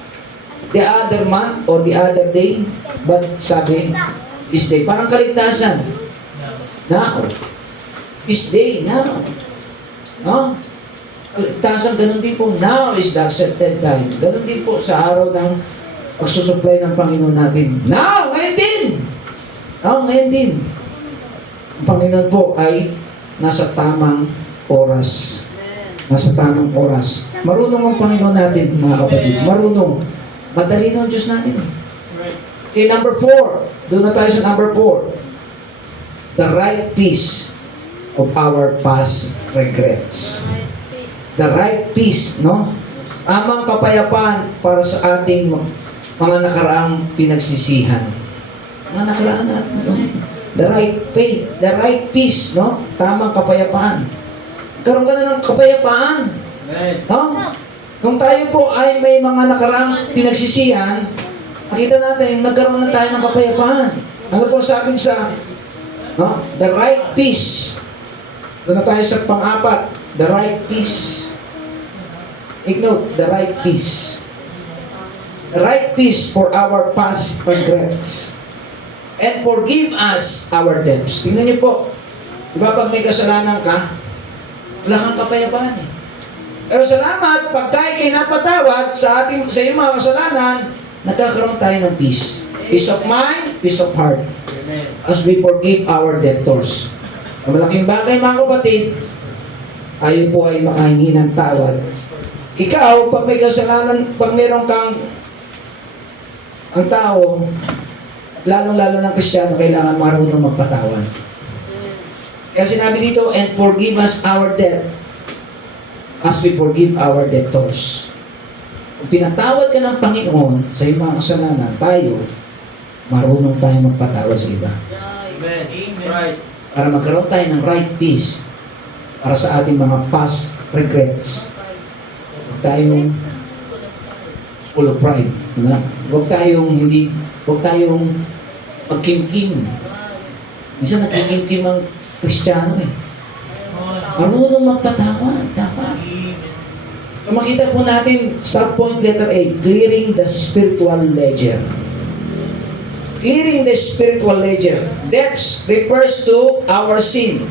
the other month or the other day, but sabi, this day. Parang kaligtasan. Now. This day, now. No? Kaligtasan, ganun din po. Now is the accepted time. Ganun din po sa araw ng pagsusupply ng Panginoon natin. Now! Ngayon din! No, ngayon din. Ang Panginoon po ay nasa tamang oras. Nasa tamang oras. Marunong ang Panginoon natin, mga kapatid. Marunong. Madali na ang Diyos natin. Okay, number 4. Doon na tayo sa number 4. The right peace of our past regrets. The right peace, no? Tamang kapayapaan para sa ating mga nakaraang pinagsisihan. Mga nakaraan natin, no? The right faith, the right peace, no? Tamang kapayapaan. Karoon ka na ng kapayapaan. Amen. No? Kung tayo po ay may mga nakaraang pinagsisihan, makita natin, nagkaroon na tayo ng kapayapaan. Ano po sabi sa the right peace? Doon na tayo sa pang-apat. The right peace. Ignore, the right peace. The right peace for our past regrets. And forgive us our debts. Tingnan niyo po. Diba pag may kasalanan ka, wala kang kapayapaan eh. Pero salamat, pagka ikay napatawad sa iyong mga kasalanan, nagkakaroon tayo ng peace. Peace of mind, peace of heart. Amen. As we forgive our debtors. Ang malaking bagay mga kapatid, tayo po ay makahingi ng tawad. Ikaw, pag may kasalanan, pag meron kang ang tao, lalong-lalo ng Kristiyano, kailangan marunong magpatawad. Kaya sinabi dito, and forgive us our debt as we forgive our debtors. Kung pinatawad ka ng Panginoon sa iyong mga kasalanan, tayo, marunong tayo magpatawad sa iba. Amen. Right. Para magkaroon tayo ng right peace para sa ating mga past regrets. Huwag tayong full of pride. Diba? Huwag tayong magkimkim. Minsan nagkimkim ang Kristiyano eh. Marunong magpatawad. Dapat. So makita po natin sa point letter A, clearing the spiritual ledger. Clearing the spiritual ledger. Debts refers to our sin.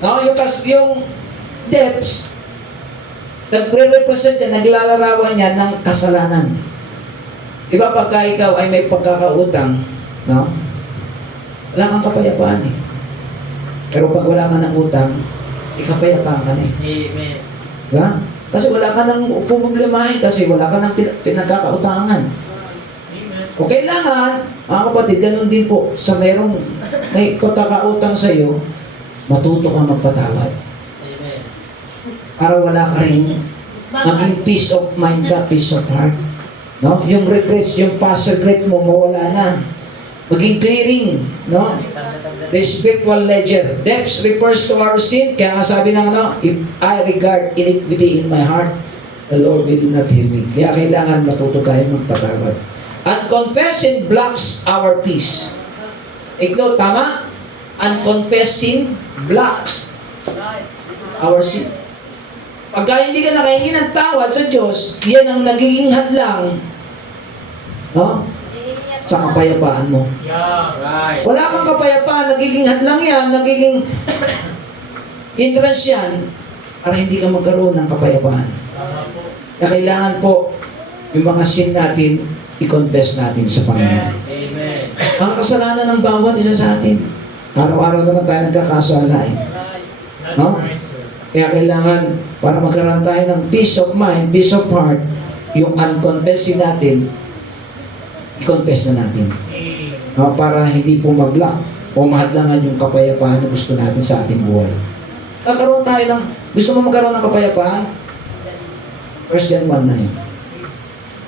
No, yung debts, nagre-represent yan, naglalarawan yan ng kasalanan. Diba pagka ikaw ay may pagkakautang, no? Wala kang kapayapaan eh. Pero pag wala ka ng utang, ikapayapaan ka na eh. Amen. Diba? Kasi wala ka nang problemahin kasi wala ka nang pinagkakautangan. O kailangan, mga kapatid, ganun din po, sa may pagkakautang sa iyo, matuto kang magpatawad. Amen. Para wala ka rin maging peace of mind ka, peace of heart. No? Yung regrets, yung past regret mo, mawala na. Maging clearing, no? The spiritual ledger. Debts refers to our sin. Kaya nga sabi ng if I regard iniquity in my heart, the Lord will not hear me. Kaya kailangan matuto tayo magpatawad. Unconfessed sin blocks our peace. Ikaw, tama? Unconfessed sin blocks our sin. Pagka hindi ka nakahingi ng tawad sa Diyos, yan ang nagiging hadlang, no? Sa kapayapaan mo. Yeah. Right. Wala kang kapayapaan, nagiging hadlang yan, nagiging hindrance yan, para hindi ka magkaroon ng kapayapaan. Tama po. Kaya kailangan po, yung mga sin natin, i-confess natin sa Panginoon. Amen. Ang kasalanan ng bawat isa sa atin. Araw-araw naman tayo nagkakasala eh. No? Kaya kailangan, para magkaroon tayo ng peace of mind, peace of heart, yung unconfessing natin, i-confess na natin. No? Para hindi po mag-block o mahadlangan yung kapayapaan na gusto natin sa ating buhay. Kakaroon tayo ng, gusto mo magkaroon ng kapayapaan? 1 John 1:9.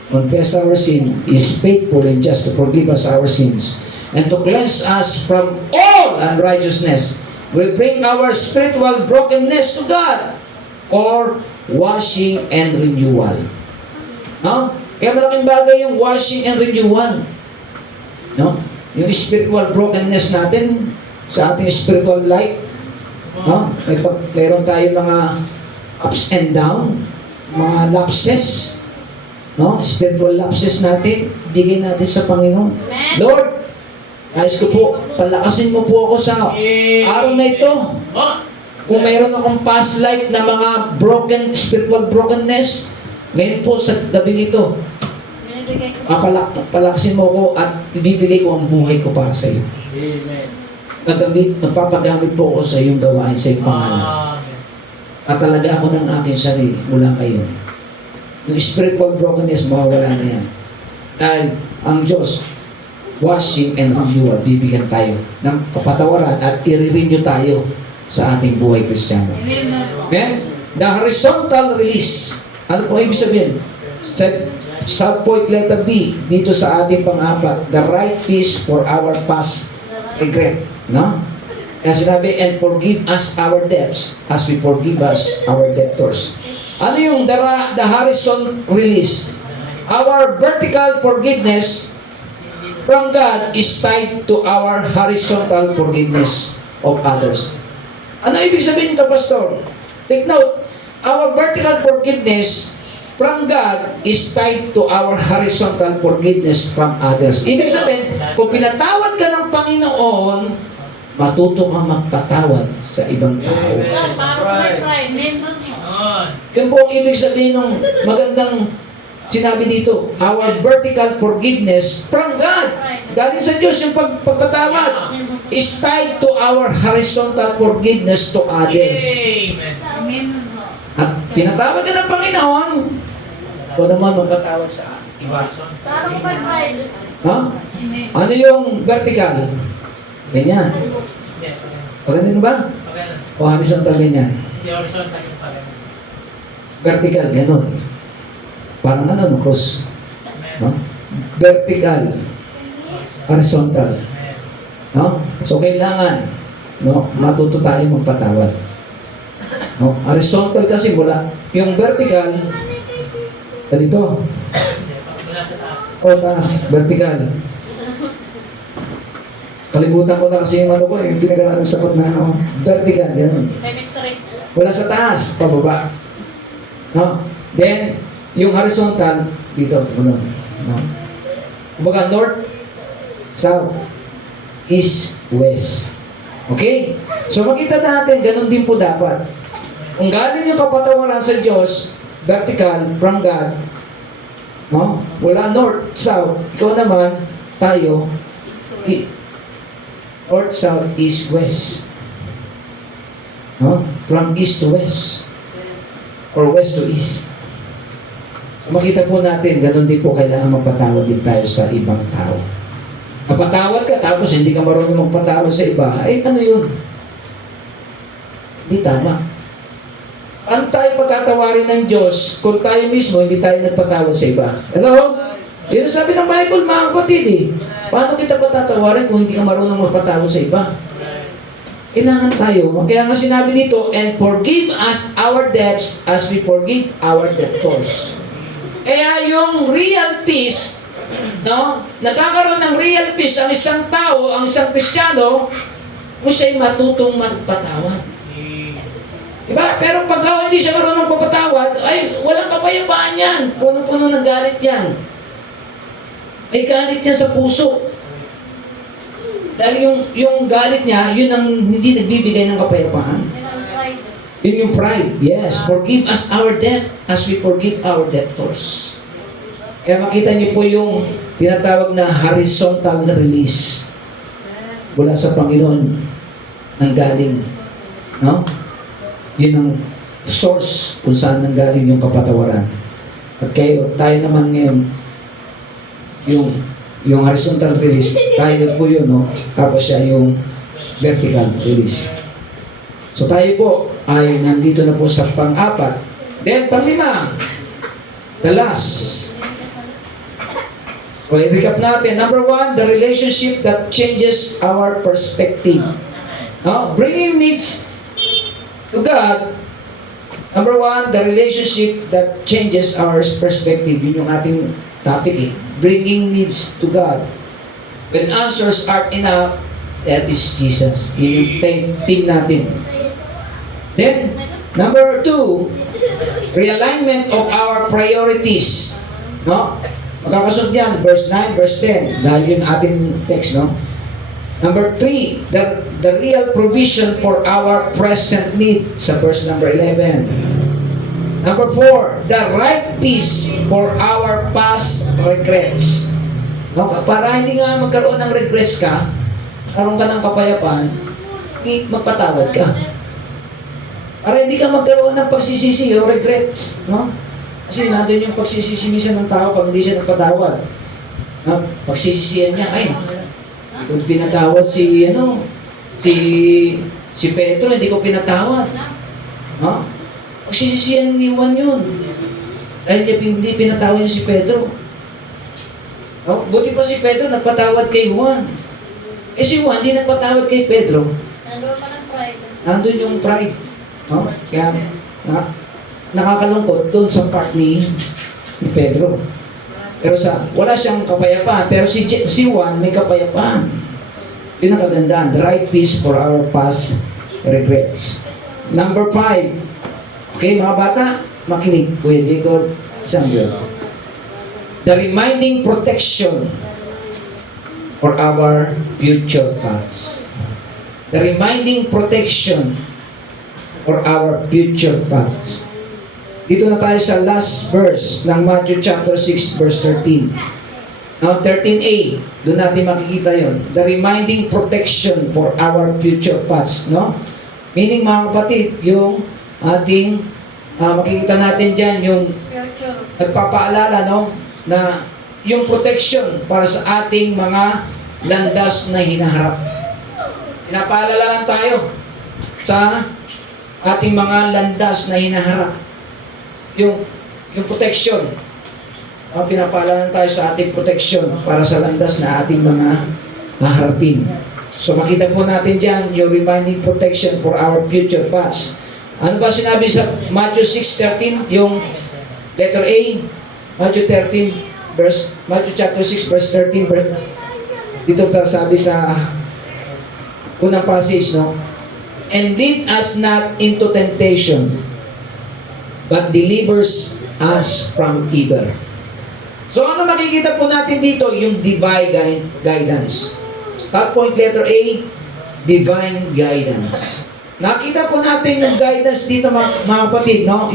Confess our sin, He is faithful and just to forgive us our sins and to cleanse us from all unrighteousness. We bring our spiritual brokenness to God or washing and renewal. No? Kaya malaking bagay yung washing and renewal. No? Yung spiritual brokenness natin sa ating spiritual life. No? Mayroon tayo mga ups and down, mga lapses. No? Spiritual lapses natin, bigay natin sa Panginoon. Lord, ayos ko po, palakasin mo po ako sa araw na ito. Kung mayroon akong past life na mga spiritual brokenness, ngayon po sa gabi ito, palakasin mo ako at ibibigay ko ang buhay ko para sa iyo. Amen. Magpapagamit po ako sa iyong gawain, sa iyong pangalan. At talaga ako ng aking sarili mula kayo. Yung spiritual brokenness, mawawala na yan. And ang Diyos, washing and renewal, bibigyan tayo ng kapatawaran at i-renew tayo sa ating buhay Kristiyano. Amen? The horizontal release. Ano po ibig sabihin? Sa point letter B, dito sa ating pang-apat, the right peace for our past regret. No? Kaya sinabi, and forgive us our debts as we forgive us our debtors. Ano yung the horizon release? Our vertical forgiveness from God is tied to our horizontal forgiveness of others. Ano ibig sabihin ito, Pastor? Take note, our vertical forgiveness from God is tied to our horizontal forgiveness from others. Ibig sabihin, kung pinatawad ka ng Panginoon, matuto kang magpatawad sa ibang tao. Amen. Ito, para ko may Right. pride. Member mo. On. Yun po ang ibig sabihin ng magandang sinabi dito. Our vertical forgiveness from God. Galing sa Diyos yung pagpatawad is tied to our horizontal forgiveness to others. Amen. Member mo. At pinatawad ka ng Panginoon, ikaw naman magpatawad sa iba. Para ko may pride. Ha? Amen. Ano yung vertical? Ganyan. Yes. Paganda ba? Okay na. O horizontal ganyan? Hindi horizontal yung pala. Vertical, ganun. Parang ano, cross. Amen. No? Vertical, horizontal. Amen. No? So, kailangan matuto tayo magpatawad. No? Horizontal kasi mula. Yung vertical, dito. Hindi, mula sa taas. O, taas. Vertical. Kalimutan ko na kasi yung ano ko, yung pinag-aralan ng sapat na ano. Vertical, ganun. May straight. Wala sa taas, pababa. No? Then, yung horizontal, dito, ano. No? Kumbaga, north, south, east, west. Okay? So, makita natin, ganun din po dapat. Kung galing yung kapatawaran sa Diyos, vertical, from God, no? Wala north, south, ikaw naman, tayo, north, south, east, west. No? From east to west. Or west to east. So, makita po natin, ganun din po kailangan magpatawad din tayo sa ibang tao. Napatawad ka, tapos hindi ka marunong magpatawad sa iba, ay ano yun? Hindi tama. Ano tayo patatawarin ng Diyos kung tayo mismo hindi tayo nagpatawad sa iba? Hello? Yun ang sabi ng Bible, mga kapatid eh. Paano kita patatawarin kung hindi ka marunong magpatawad sa iba? Kailangan tayo. Kaya nga sinabi dito, and forgive us our debts as we forgive our debtors. Kaya yung real peace, no? Nagkakaroon ng real peace ang isang tao, ang isang Kristiyano, kung siya'y matutong magpatawad. Diba? Pero pag hindi siya marunong papatawad, ay walang kapayapaan yan. Puno-puno ng galit yan. May galit yan sa puso. Dahil yung galit niya, yun ang hindi nagbibigay ng kapayapaan. Pride. Yun yung pride. Yes. Forgive us our debt as we forgive our debtors. Kaya makita niyo po yung tinatawag na horizontal release mula sa Panginoon ng galing. No? Yun ang source kung saan nanggaling yung kapatawaran. At tayo naman ngayon, yung horizontal release, tayo po yun, no? Tapos siya yung vertical release. So tayo po ay nandito na po sa pang-apat. Then, pang-lima, the last. So, i-recap natin. Number 1, the relationship that changes our perspective. No? Bringing needs to God. Number 1, the relationship that changes our perspective. Yun yung ating topic eh. Bringing needs to God. When answers aren't enough, that is Jesus. Yun yung team natin. Then, number 2, realignment of our priorities. No? Magkakasunod yan, verse 9, verse 10. Dahil yun ating text, no? Number 3, the real provision for our present need sa verse number 11. Number 4, the right peace for our past regrets. No? Para hindi nga magkaroon ng regrets ka, karoon ka ng kapayapaan, magpatawad ka. Para hindi ka magkaroon ng pagsisisi o regrets. No? Kasi nandun yung pagsisisi minsan ng tao pag hindi siya nagpatawad. No? Pagsisisihan niya, ay, kung pinatawad si Pedro, hindi ko pinatawad. No? Pagsisisihan ni Juan yun. Dahil niya hindi pinatawad niya si Pedro. No? Buti pa si Pedro nagpatawad kay Juan. Eh si Juan hindi nagpatawad kay Pedro. Nandun pa ng pride. Nandun yung pride. No? Kaya nakakalungkot doon sa part ni Pedro. Pero wala siyang kapayapaan. Pero si Juan may kapayapaan. Yun ang kagandahan. The right peace for our past regrets. Number 5. Okay, mga bata, makinig. Kuya Jacob, Samuel. The reminding protection for our future paths. the reminding protection for our future paths. Dito na tayo sa last verse ng Matthew chapter 6 verse 13. Now 13a, doon natin makikita yon. The reminding protection for our future paths, no? Meaning mga kapatid, yung ating makikita natin dyan yung Future. nagpapaalala, no, na yung protection para sa ating mga landas na hinaharap. Pinapaalala lang tayo sa ating mga landas na hinaharap. Yung protection. Pinapaalala tayo sa ating protection para sa landas na ating mga haharapin. So makita po natin dyan yung reminding protection for our future paths. Ano ba sinabi sa Matthew 6:13? Yung letter A, Matthew chapter 6 verse 13. Dito pa sabi sa unang passage, no? And lead us not into temptation, but delivers us from evil. So ano makikita po natin dito? Yung divine guidance. Start point letter A, divine guidance. Nakita po natin yung guidance dito mga kapatid, no?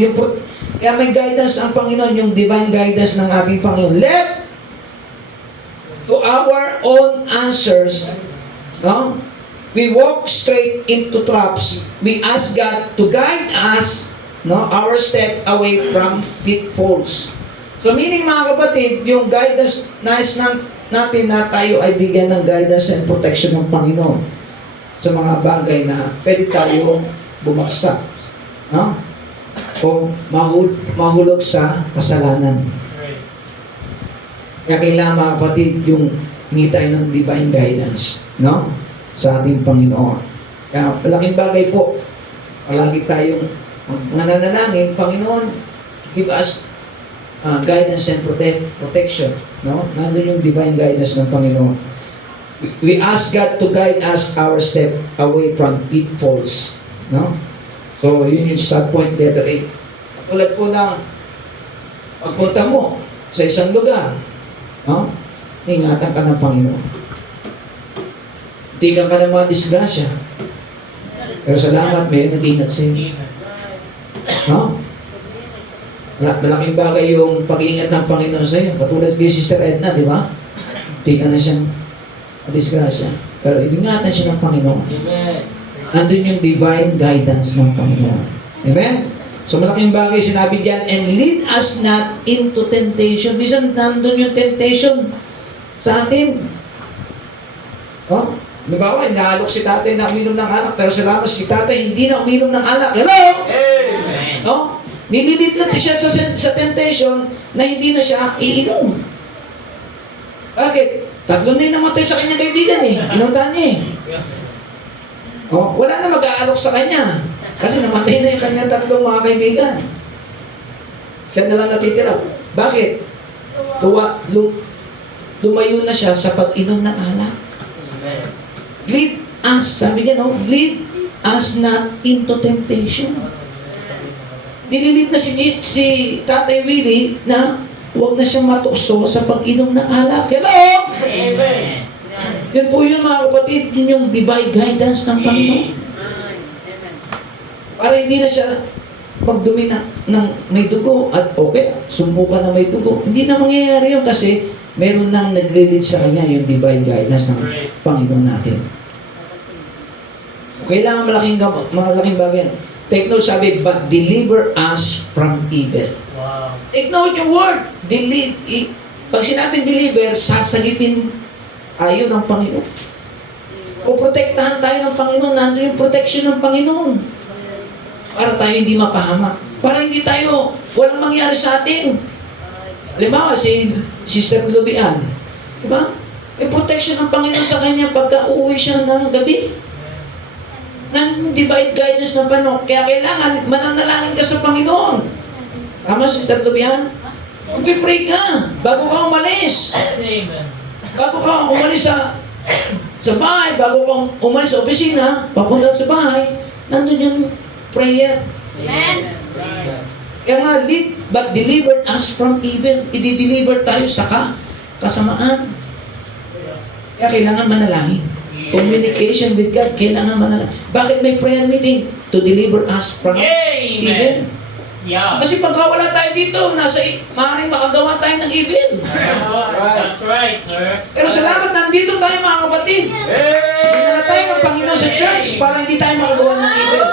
Kaya may guidance ang Panginoon, yung divine guidance ng ating Panginoon. Left to our own answers, no? We walk straight into traps. We ask God to guide us, no, our step away from pitfalls. So meaning mga kapatid, yung guidance nais natin na tayo ay bigyan ng guidance and protection ng Panginoon sa mga bagay na pwede tayong bumagsak, no? O mahulog sa kasalanan. Kaya kailangan mga kapatid yung hingi tayo ng divine guidance, no? Sa ating Panginoon. Kaya malaking bagay po, palagi tayong mananalangin, Panginoon, give us guidance and protection, no? Nandun yung divine guidance ng Panginoon. We ask God to guide us our step away from pitfalls, no? So, yun yung subpoint letter A. Tulad po na pagpunta mo sa isang lugar, no? Ingatan ka ng Panginoon. Tingnan ka ng mga disgrasya. Pero salamat, may nag-ingat sa iyo. No? Malaking bagay yung pag-iingat ng Panginoon sa iyo. Katulad kay Sister Edna, di ba? Tingnan na siyang disgrasya. Pero ingatan siya ng Panginoon. Amen. Nandun yung divine guidance ng Panginoon. Amen? So malaking bagay sinabi diyan, and lead us not into temptation. Bisan nandun yung temptation sa atin. Oh, halimbawa, inaalok si tatay na uminom ng alak, pero salamat si tatay hindi na uminom ng alak. Hello? Amen. No? Nililid na siya sa temptation na hindi na siya iinom. Bakit? Tatlo na yung namatay sa kanyang kaibigan eh. Inundan niya eh. Oh, wala na mag-aalok sa kanya. Kasi namatay na yung kanyang tatlong mga kaibigan. Siya na lang natitira. Bakit? Lumayo na siya sa pag-inom ng alak. Amen. Lead us, sabi niya, no? Lead us not into temptation. Nililid na si Tatay Willie na huwag na siyang matukso sa pag-inom ng alak. Hello? Amen. Yan po yun mga kapatid, yun yung divine guidance ng Panginoon. Para hindi na siya magdumi ng may dugo at okay, sumbukan na may dugo. Hindi na mangyayari yun kasi meron nang nagre-lead sa kanya yung divine guidance ng Panginoon natin. Kailangan malaking bagay. Take note, sabi, but deliver us from evil. Wow. Take note yung word, pag sinabing deliver, sasagipin tayo ng Panginoon. O protektahan tayo ng Panginoon, nandun yung protection ng Panginoon. Para tayo hindi mapahamak. Para hindi tayo, walang mangyari sa atin. Halimbawa, si Sister Lubian, diba? May protection ng Panginoon sa kanya pagka uuwi siya ng gabi. Ng divine guidance ng Panginoon. Kaya kailangan mananalangin ka sa Panginoon. Tama, Sister Lubian? Magpipray ka bago ka umalis. Amen. Bago ka umalis sa bahay, bago ka umalis sa opisina, papunta sa bahay, nandun yung prayer. Amen. Kaya nga, lead, but delivered us from evil. I-deliver tayo sa kasamaan. Kaya kailangan manalangin. Communication with God, kailangan manalangin. Bakit may prayer meeting? To deliver us from evil. Amen. Yeah. Kasi pagka wala tayo dito, maaaring makagawa tayo ng evil. That's right, sir. Pero salamat, nandito tayo mga kapatid. Dinala tayo ng Panginoon sa church para hindi tayo makagawa ng evil.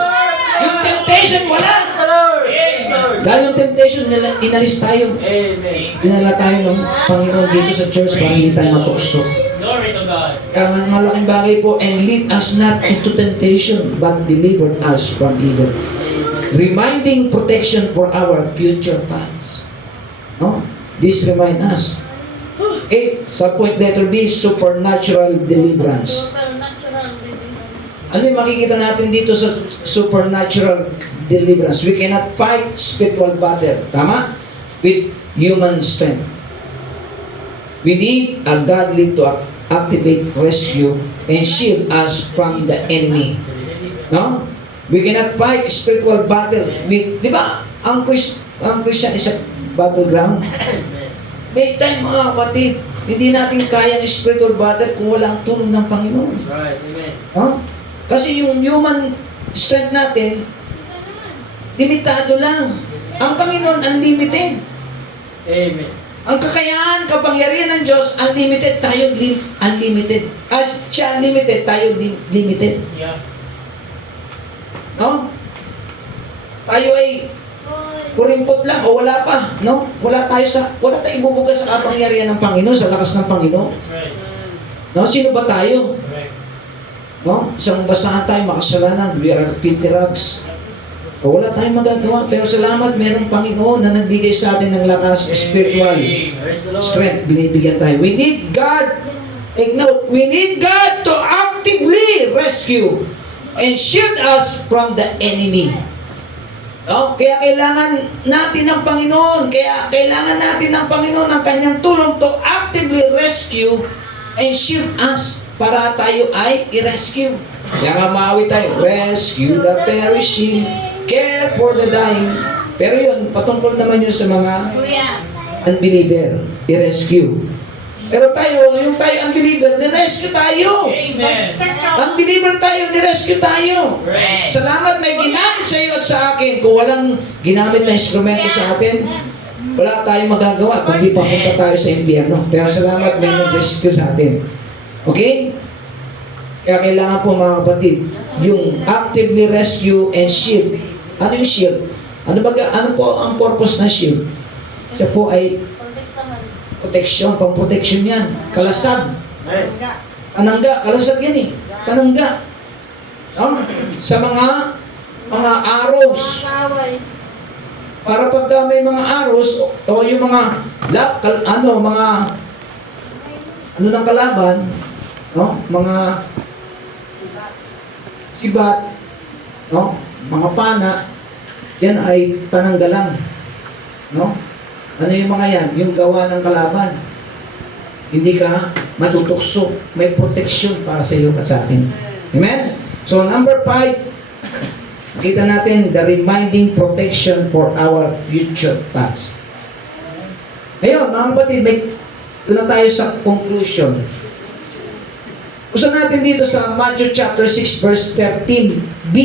Yung temptation, wala. Yes, Lord. Dahil yung temptation, inalis tayo. Amen. Dinala tayo ng Panginoon dito sa church para hindi tayo matukso. Glory to God. Kaya ang malaking bagay po, and lead us not into temptation, but deliver us from evil. Reminding protection for our future plans. No? This remind us. Okay, sa point letter B, supernatural deliverance. Supernatural deliverance. Ano yung makikita natin dito sa supernatural deliverance? We cannot fight spiritual battle. Tama? With human strength. We need a godly to activate, rescue, and shield us from the enemy. No? We cannot fight spiritual battle with, di ba, ang Christian is a battleground. May time mga kapatid, hindi natin kaya ang spiritual battle kung wala ang tulong ng Panginoon. Right. Amen. No? Kasi yung human strength natin, limitado lang. Ang Panginoon, unlimited. Amen. Ang kakayahan, kapangyarihan ng Diyos, unlimited, tayo unlimited. As siya unlimited, tayo limited. Yeah. No? Tayo ay kurimpot lang o wala pa, no? Wala tayong ibubuga sa kapangyarihan ng Panginoon, sa lakas ng Panginoon. That's right. No? Sino ba tayo? Correct. No? Isang basahan tayo, makasalanan, we are filthy rags. O wala tayong magagawa, pero salamat, mayroong Panginoon na nagbigay sa atin ng lakas, spiritual Praise the Lord. strength, binibigyan tayo. We need God, take note, we need God to actively rescue and shield us from the enemy. No? Kaya kailangan natin ng Panginoon, ng kanyang tulong to actively rescue and shield us para tayo ay i-rescue. Kaya nga maawi tayo, rescue the perishing, care for the dying. Pero yun, patungkol naman yun sa mga unbeliever, i-rescue. Pero tayo, yung tayo unbeliever, ni-rescue tayo. Amen. Unbeliever tayo, ni-rescue tayo. Correct. Salamat may ginamit sa iyo at sa akin. Kung walang ginamit na instrumento sa atin, wala tayong magagawa. Kundi papunta tayo sa impyerno. Pero salamat may nag-rescue sa atin. Okay? Kaya kailangan po mga kapatid, yung actively rescue and shield. Ano yung shield? Ano po ang purpose ng shield? Siya po ay Protektahan. protection, pang-protection yan. Kalasag. Panangga, kalasag yan eh. Panangga. No? Sa mga arrows. Kaway. Para pagka may mga arrows o yung mga ng kalaban, no? Mga sibat, no? Mga pana, yan ay pananggalang. No? Ano yung mga yan? Yung gawa ng kalaban. Hindi ka matutukso. May protection para sa iyo at sa akin. Amen? So, number 5, kita natin the reminding protection for our future paths. Ngayon, mga kapatid, doon na tayo sa conclusion. Usan natin dito sa Matthew chapter 6 verse 13b.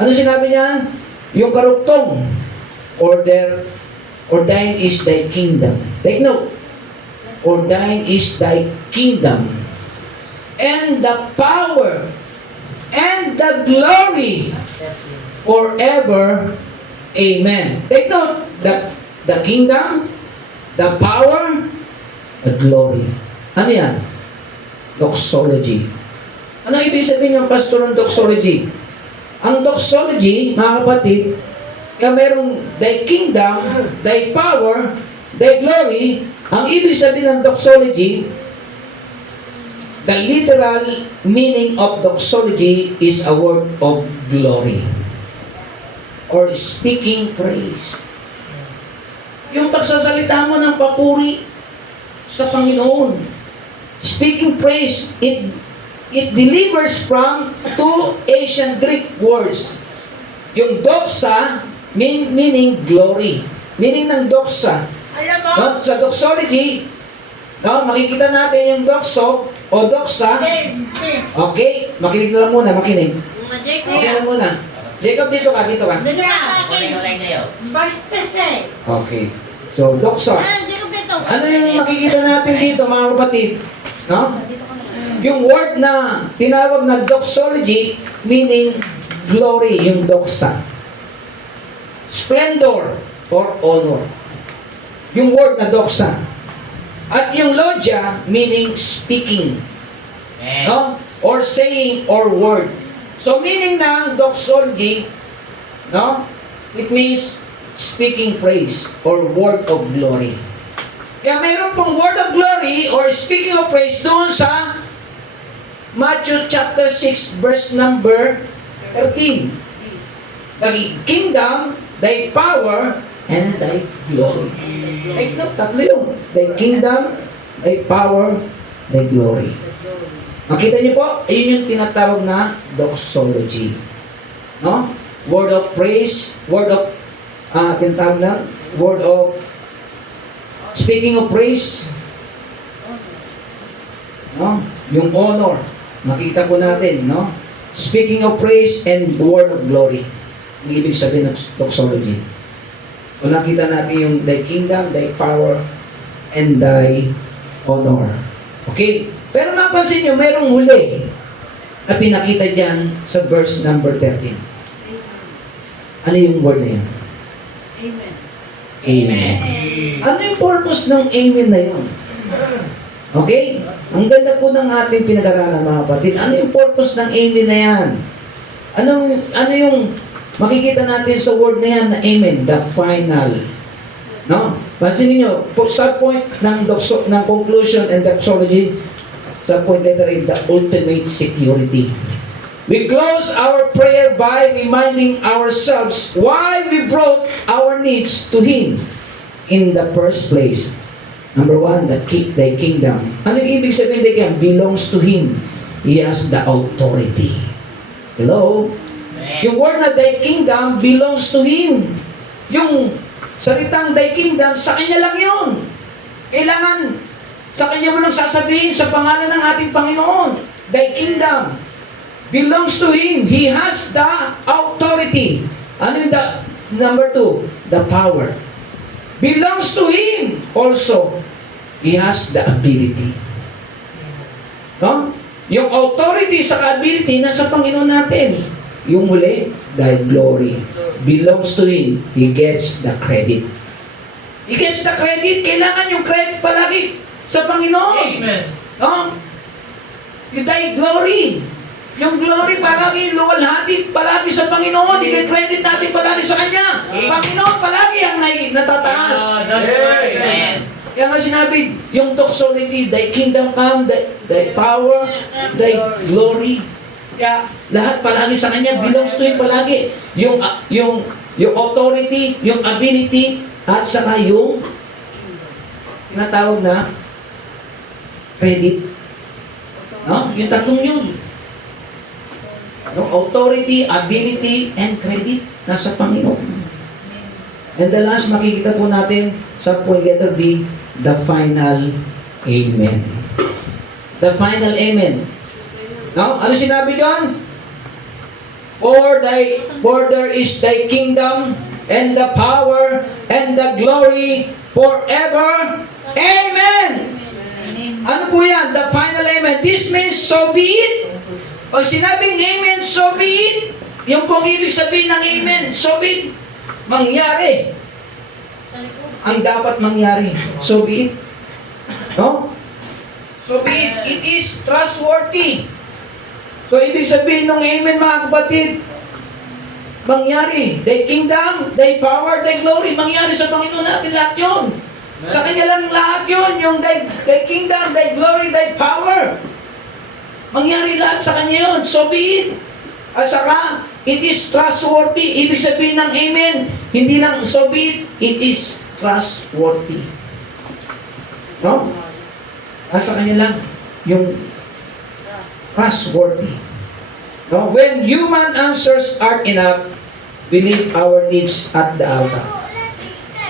Ano sinabi niyan? Yung karugtong, or thine is thy kingdom. Take note. Or thine is thy kingdom, and the power, and the glory, forever. Amen. Take note. The kingdom, the power, the glory. Ano yan? Doxology. Ano ibig sabihin ng pastor ng doxology? Ang doxology, mga kapatid, kaya merong thy kingdom, thy power, thy glory. Ang ibig sabihin ng doxology, the literal meaning of doxology is a word of glory or speaking praise. Yung pagsasalita mo ng papuri sa Panginoon, speaking praise, it delivers from two ancient Greek words. Yung doxa, meaning glory. Meaning ng doxa. No? Sa doxology, no, makikita natin yung doxo, o doxa. Okay, makinig na lang muna, makinig. Okay lang muna. Jacob, dito ka. Dali ka sa akin. Basta siya. Okay. So, doxa. Jacob, dito. Ano yung makikita natin dito, mga kapatid? No? Yung word na tinawag na doxology, meaning glory, yung doxa. Splendor or honor. Yung word na doxa. At yung logia, meaning speaking. No? Or saying or word. So meaning ng doxology, no? It means speaking praise or word of glory. Kaya mayroon pong word of glory or speaking of praise doon sa Matthew chapter 6 verse number 13. Thy kingdom, thy power, and thy glory. Take note, tatlo yun. Thy kingdom, thy power, thy glory. Makita niyo po, ayun yung tinatawag na doxology. No? Word of praise, word of, tinatawag na, word of, speaking of praise, no? Yung honor, makita po natin, no? Speaking of praise and word of glory. Ang ibig sabihin ng doxology. So nakita natin yung thy kingdom, thy power, and thy honor. Okay? Pero mapansin nyo, mayroong huli na pinakita dyan sa verse number 13. Ano yung word na yan? Amen. Amen. Ano yung purpose ng amen na yun? Okay? Ang ganda po ng ating pinag-aralan, mga kapatid. Ano yung purpose ng amen na yan? Ano yung makikita natin sa word na yan na amen? The final. No? Pansinin nyo, sa point ng conclusion and doxology, sa point letter A, the ultimate security. We close our prayer by reminding ourselves why we brought our needs to Him in the first place. Number one, thy kingdom. Ano yung ibig sabihin thy kingdom? Belongs to Him. He has the authority. Hello? Yung word na thy kingdom belongs to Him. Yung salitang thy kingdom, sa Kanya lang yun. Kailangan, sa Kanya mo lang sasabihin sa pangalan ng ating Panginoon. Thy kingdom belongs to Him. He has the authority. Ano yung number two? The power. Belongs to Him also. He has the ability. No? Yung authority sa ability nasa Panginoon natin. Yung huli, the glory belongs to Him. He gets the credit. He gets the credit. Kailangan yung credit palagi sa Panginoon. Amen. No? Yung thy glory. Yung glory palagi, luwalhati palagi sa Panginoon. I-credit natin palagi sa Kanya. Panginoon palagi ang natataas. That's right. Kaya nga sinabi, yung doxology, thy kingdom come, thy power, thy glory. Kaya lahat palagi sa Kanya, belongs to Him palagi. Yung authority, yung ability, at saka yung tinatawag na credit. No? Yung tatlong yun. No? Authority, ability, and credit nasa Panginoon. And the last makikita po natin sa point letter B, the final amen. The final amen. No? Ano sinabi doon? For there is thy kingdom and the power and the glory forever. Amen! Ano po yan? The final amen. This means so be it. Pag sinabing amen, so be it. Yung pong ibig sabihin ng amen, so be it. Mangyari. Ang dapat mangyari. So be it. No? So be it. It is trustworthy. So ibig sabihin ng amen, mga kapatid, mangyari. Thy kingdom, thy power, thy glory. Mangyari sa Panginoon natin lahat yun. Sa Kanya lang lahat yun. Yung thy kingdom, thy glory, thy power. Mangyari lahat sa Kanya yun. So be it. At saka, it is trustworthy. Ibig sabihin ng amen, hindi lang so be it, it is trustworthy. No? Nasa Kanya lang yung trustworthy. No? When human answers aren't enough, we leave our needs at the altar.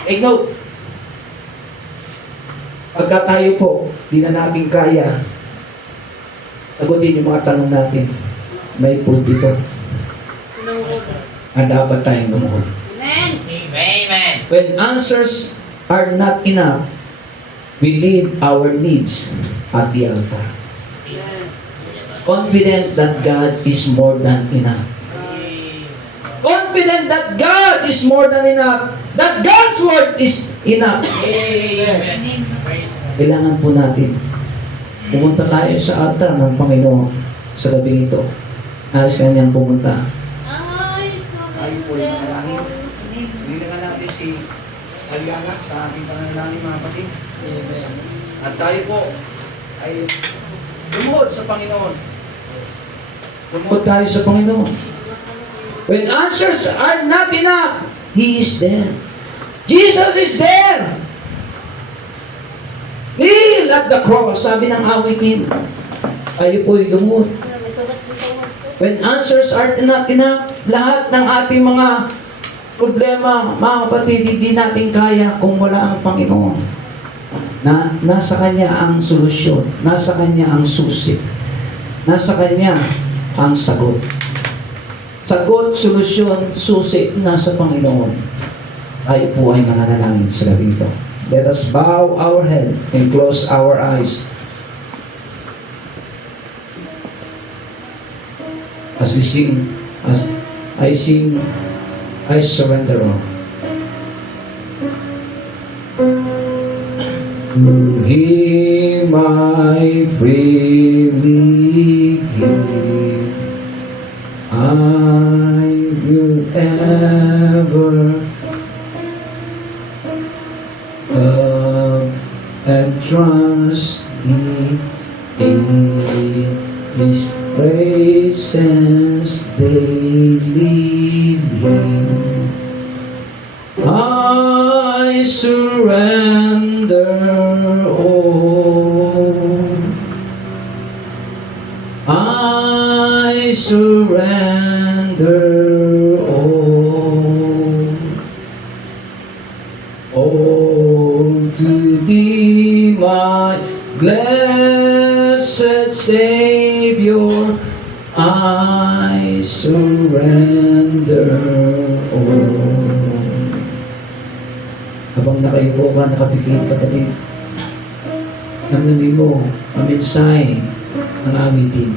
Take note. Pagka tayo po, di na natin kaya, Sagutin yung mga tanong natin. May pulpito. Lord. At dapat tayong lumuhod. Amen. Amen. When answers are not enough, we leave our needs at the altar. Confident that God is more than enough. Confident that God is more than enough. That God's word is enough. Amen. Praise God. Kailangan po natin pumunta tayo sa altar ng Panginoon sa gabi ito. Ayos kanyang pumunta. Ay, Tayo po yung manalangin. Nilagan natin si Aliana sa ating panalangin, mga kapatid. Amen. At tayo po ay lumuhod sa Panginoon. Lumuhod tayo sa Panginoon. When answers are not enough, He is there. Jesus is there. Kneel at the cross, sabi ng awitin. Tayo po ay lumuhod. May sugat po sa uwan ko. When answers are not enough, lahat ng ating mga problema, mga kapatid, hindi natin kaya kung wala ang Panginoon. Nasa Kanya ang solusyon, nasa Kanya ang susi, nasa Kanya ang sagot. Sagot, solusyon, susi, nasa Panginoon. Tayo po ay mananalangin sa gabi ito. Let us bow our head and close our eyes. As we sing, as I sing, I surrender all. To Him I freely give. I will ever come and trust in His presence daily. I surrender all. I surrender all. All to Thee, my blessed Savior, I surrender all. Habang nakaipo ka, nakapikit kapatid, namnamin mo ang mensahe ng aming team.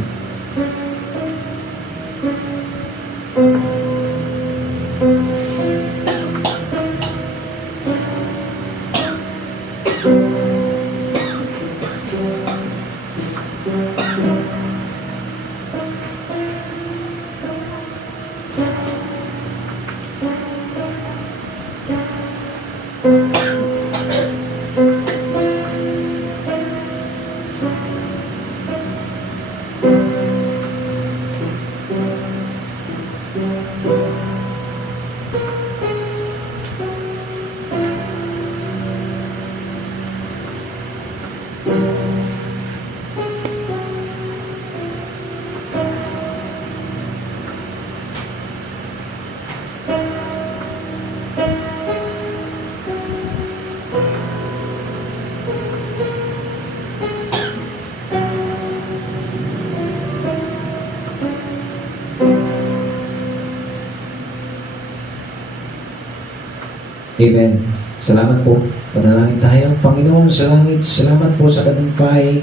Amen. Salamat po. Panalangin tayo. Panginoon sa langit, salamat po sa katagumpay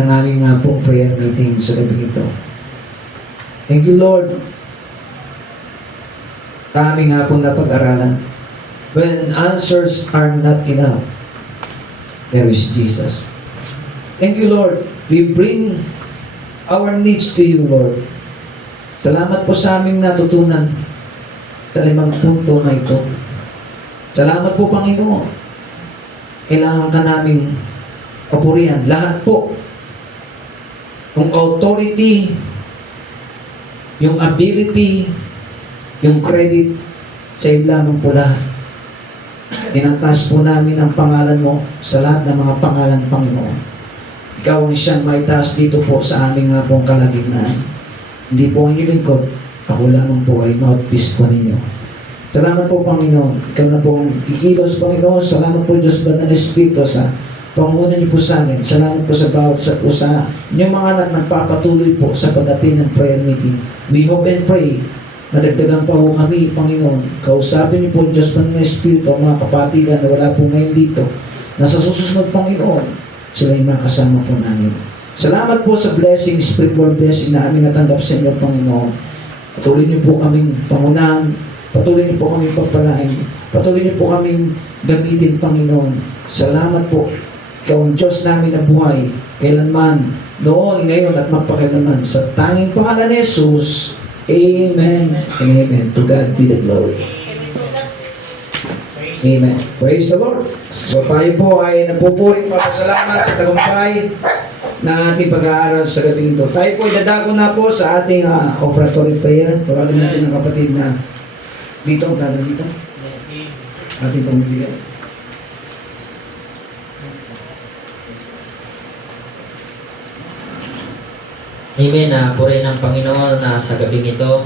ng aming nga po prayer meeting sa gabi ito. Thank you, Lord, sa aming nga po na pag-aralan. When answers are not enough, there is Jesus. Thank you, Lord. We bring our needs to you, Lord. Salamat po sa aming natutunan sa 5 punto na ito. Salamat po, Panginoon. Kailangan ka naming papurihan. Lahat po. Yung authority, yung ability, yung credit, sa iyo lamang po lahat. Tinantas po namin ang pangalan mo sa lahat ng mga pangalan, Panginoon. Ikaw ang siyang maitaas dito po sa aming nga pong kalagitnaan. Hindi po ang inyong lingkod. Ako lamang po ay mouthpiece po ninyo. Salamat po, Panginoon. Ikaw na po ang kikilos, Panginoon. Salamat po, Diyos ba ng Espiritu sa Pangunan niyo po sa amin. Salamat po sa bawat sa po sa inyong mga anak nagpapatuloy po sa pag-attend ng prayer meeting. We hope and pray na dagdagan pa po kami, Panginoon. Kausapin niyo po, Diyos ng Espiritu, ang mga kapatiran na wala po ngayon dito, na sa susunod, Panginoon, sila yung makasama po namin. Salamat po sa blessing, spiritual blessing na aming natanggap sa inyo, Panginoon. Patuloy niyo po kaming pangunahan, patuloy niyo po kaming pagpalain, patuloy niyo po kaming gamitin, Panginoon. Salamat po. Ikaw ang Diyos namin na buhay, kailanman, noon, ngayon, at magpakailanman. Sa tanging pangalan ni Jesus, Amen and Amen. To God be the glory. Amen. Praise the Lord. So tayo po ay nagpupuring papasalamat sa tagumpay na ating pag-aaral sa gabi ito. Tayo po ay dadako na po sa ating offertory prayer. Tawagin natin ang kapatid na dito, dito. Ating pamibigay. Amen. Purihin ang Panginoon na sa gabing ito.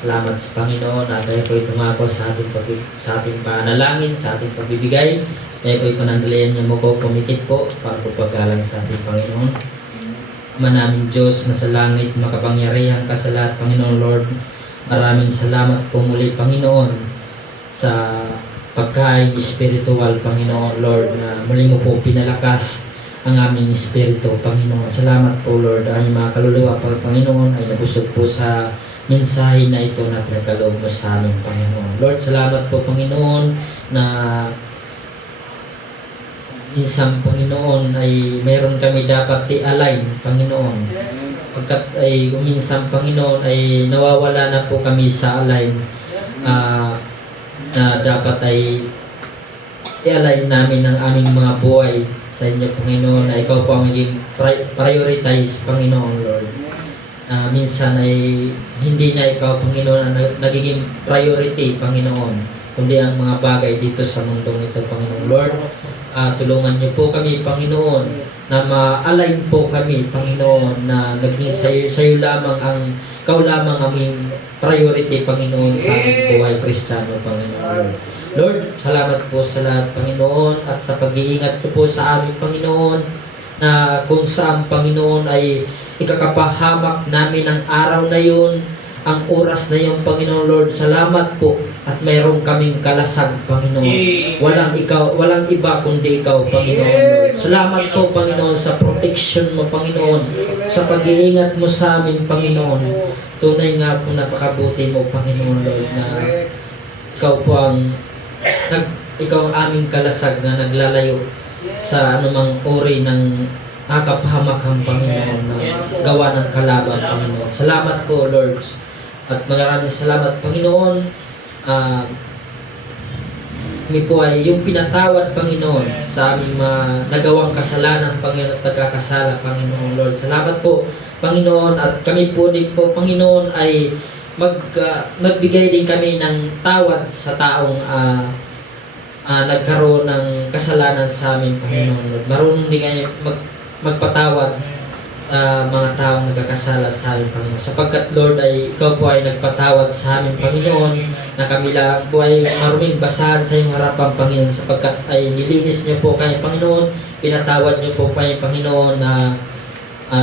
Salamat sa Panginoon na tayo po'y tumako sa ating panalangin, sa ating pagbibigay. Tayo po'y panandalian niyo mo po, pumikit po, para po paggalang sa ating Panginoon. Manaming Diyos na sa langit, makapangyarihan ka sa lahat, Panginoon Lord. Maraming salamat po muli, Panginoon, sa pagkain spiritual, Panginoon Lord, na muli mo po pinalakas ang aming espiritu, Panginoon. Salamat po, Lord. Ang mga kaluluwa, Panginoon, ay nabusog po sa mensahe na ito na pinagkaloob mo sa amin, Panginoon. Lord, salamat po, Panginoon, na minsan, Panginoon, ay mayroon kami dapat i-align, Panginoon. Pagkat ay minsan, Panginoon, ay nawawala na po kami sa align na dapat ay i-align namin ang aming mga buhay sa inyo, Panginoon, na ikaw po ang maging prioritize, Panginoon, Lord. Minsan ay hindi na ikaw, Panginoon, ang nagiging priority, Panginoon, kundi ang mga bagay dito sa mundong ito, Panginoon. Lord, tulungan niyo po kami, Panginoon, na ma-align po kami, Panginoon, na naging sayo lamang ikaw lamang aming priority, Panginoon, sa aming buhay Kristiyano, Panginoon. Lord, salamat po sa lahat, Panginoon, at sa pag-iingat ko po sa aming Panginoon, na kung saan, Panginoon, ay ikakapahamak namin ang araw na yun, ang oras na yun, Panginoon Lord. Salamat po at mayroon kaming kalasag, Panginoon. Walang iba kundi ikaw, Panginoon Lord. Salamat po, Panginoon, sa protection mo, Panginoon, sa pag-iingat mo sa amin, Panginoon. Tunay nga po napakabuti mo, Panginoon Lord, na ikaw po ikaw ang aming kalasag na naglalayo sa anumang uri ng kapahamakang, Panginoon, na gawa ng kalaban, Panginoon. Salamat po, Lord. At maraming salamat, Panginoon. Kami po ay yung pinatawad, Panginoon, sa aming nagawang kasalanan, Panginoon, at pagkakasala, Panginoon, Lord. Salamat po, Panginoon. At kami po din po, Panginoon, ay magbigay din kami ng tawad sa taong nagkaroon ng kasalanan sa amin, Panginoon Lord. Marunong din kayo magpatawad sa mga taong nagkakasala sa amin, Panginoon. Sapagkat, Lord, ay ikaw po ay nagpatawad sa amin, Panginoon, na kami lang po ay maruming basahan sa iyong harapan, Panginoon, sapagkat ay nilinis niyo po kayo, Panginoon, pinatawad niyo po kayo, Panginoon, na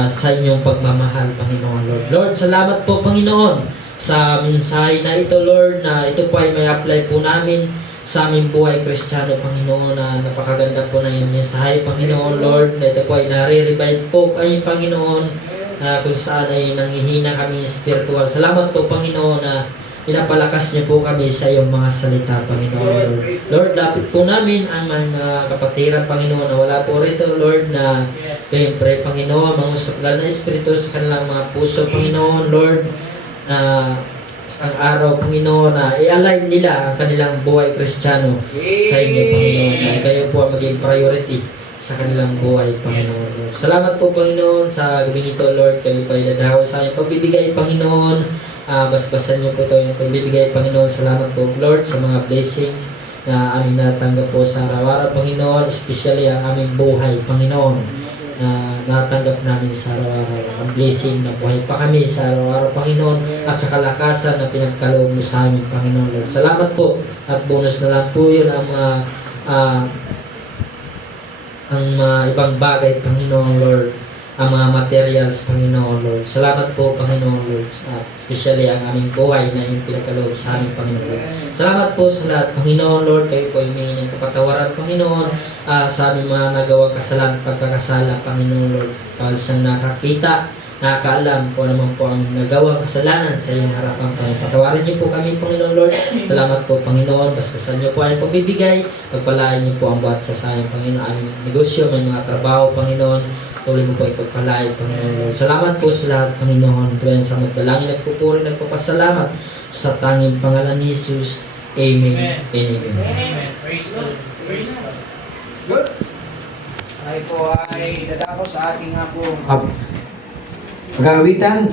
sa inyong pagmamahal, Panginoon Lord. Lord, salamat po, Panginoon, sa mensahe na ito, Lord, na ito po ay may apply po namin sa aming buhay Kristiyano, Panginoon, na napakaganda po ng iyong mensahe, Panginoon, Lord, na ito po ay nare-revive po kami, Panginoon, kung saan ay nangihina kami spiritual. Salamat po, Panginoon, na pinapalakas niyo po kami sa iyong mga salita, Panginoon, Lord. Lord, lapit po namin ang mga kapatiran, Panginoon, na wala po rito, Lord, na siyempre, Panginoon, mangusap na espiritu sa kanilang mga puso, Panginoon, Lord, na isang araw, Panginoon, na i-align nila ang kanilang buhay Kristiyano sa inyo, Panginoon, na kayo po ang maging priority sa kanilang buhay, Panginoon, Lord. Salamat po, Panginoon, sa gabi nito, Lord, kayo pa iladahaw sa aming pagbibigay, Panginoon. Basbasan niyo po ito yung pagbibigay, Panginoon. Salamat po, Lord, sa mga blessings na aming natanggap po sa araw-araw, Panginoon, especially ang aming buhay, Panginoon, na natanggap namin sa araw-araw. Ang blessing na buhay pa kami sa araw-araw, Panginoon, at sa kalakasan na pinagkaloob mo sa amin, Panginoon, Lord. Salamat po, at bonus na lang po yun ang mga ang mga ibang bagay, Panginoon Lord, ang mga materials, Panginoon Lord. Salamat po, Panginoon Lord, at especially ang aming buhay na yung pinagkaloob sa aming Panginoon Lord. Salamat po sa lahat, Panginoon Lord, kayo po humingi ng kapatawaran, Panginoon, sa aming mga nagawang kasalanan, pagkakasala, Panginoon Lord, para sa nakakita, nakakaalam kung ano man po ang nagawang kasalanan sa iyong harapan, Panginoon. Patawarin niyo po kami, Panginoon Lord. Salamat po, Panginoon. Baskasan niyo po ang pagbibigay. Pagpalain niyo po ang bawat sasayang, Panginoon. Aming negosyo, may mga trabaho, Panginoon. Tuloy mo po ipagpalain, Panginoon Lord. Salamat po sa lahat, Panginoon. Tuloy sa magdalangin, nagpupuri, nagpapasalamat sa tanging pangalan ni Jesus. Amen. Amen. Amen. Praise the Lord. Praise the Lord. Good. Tayo po ay dadako sa ating pong pag-aawitan.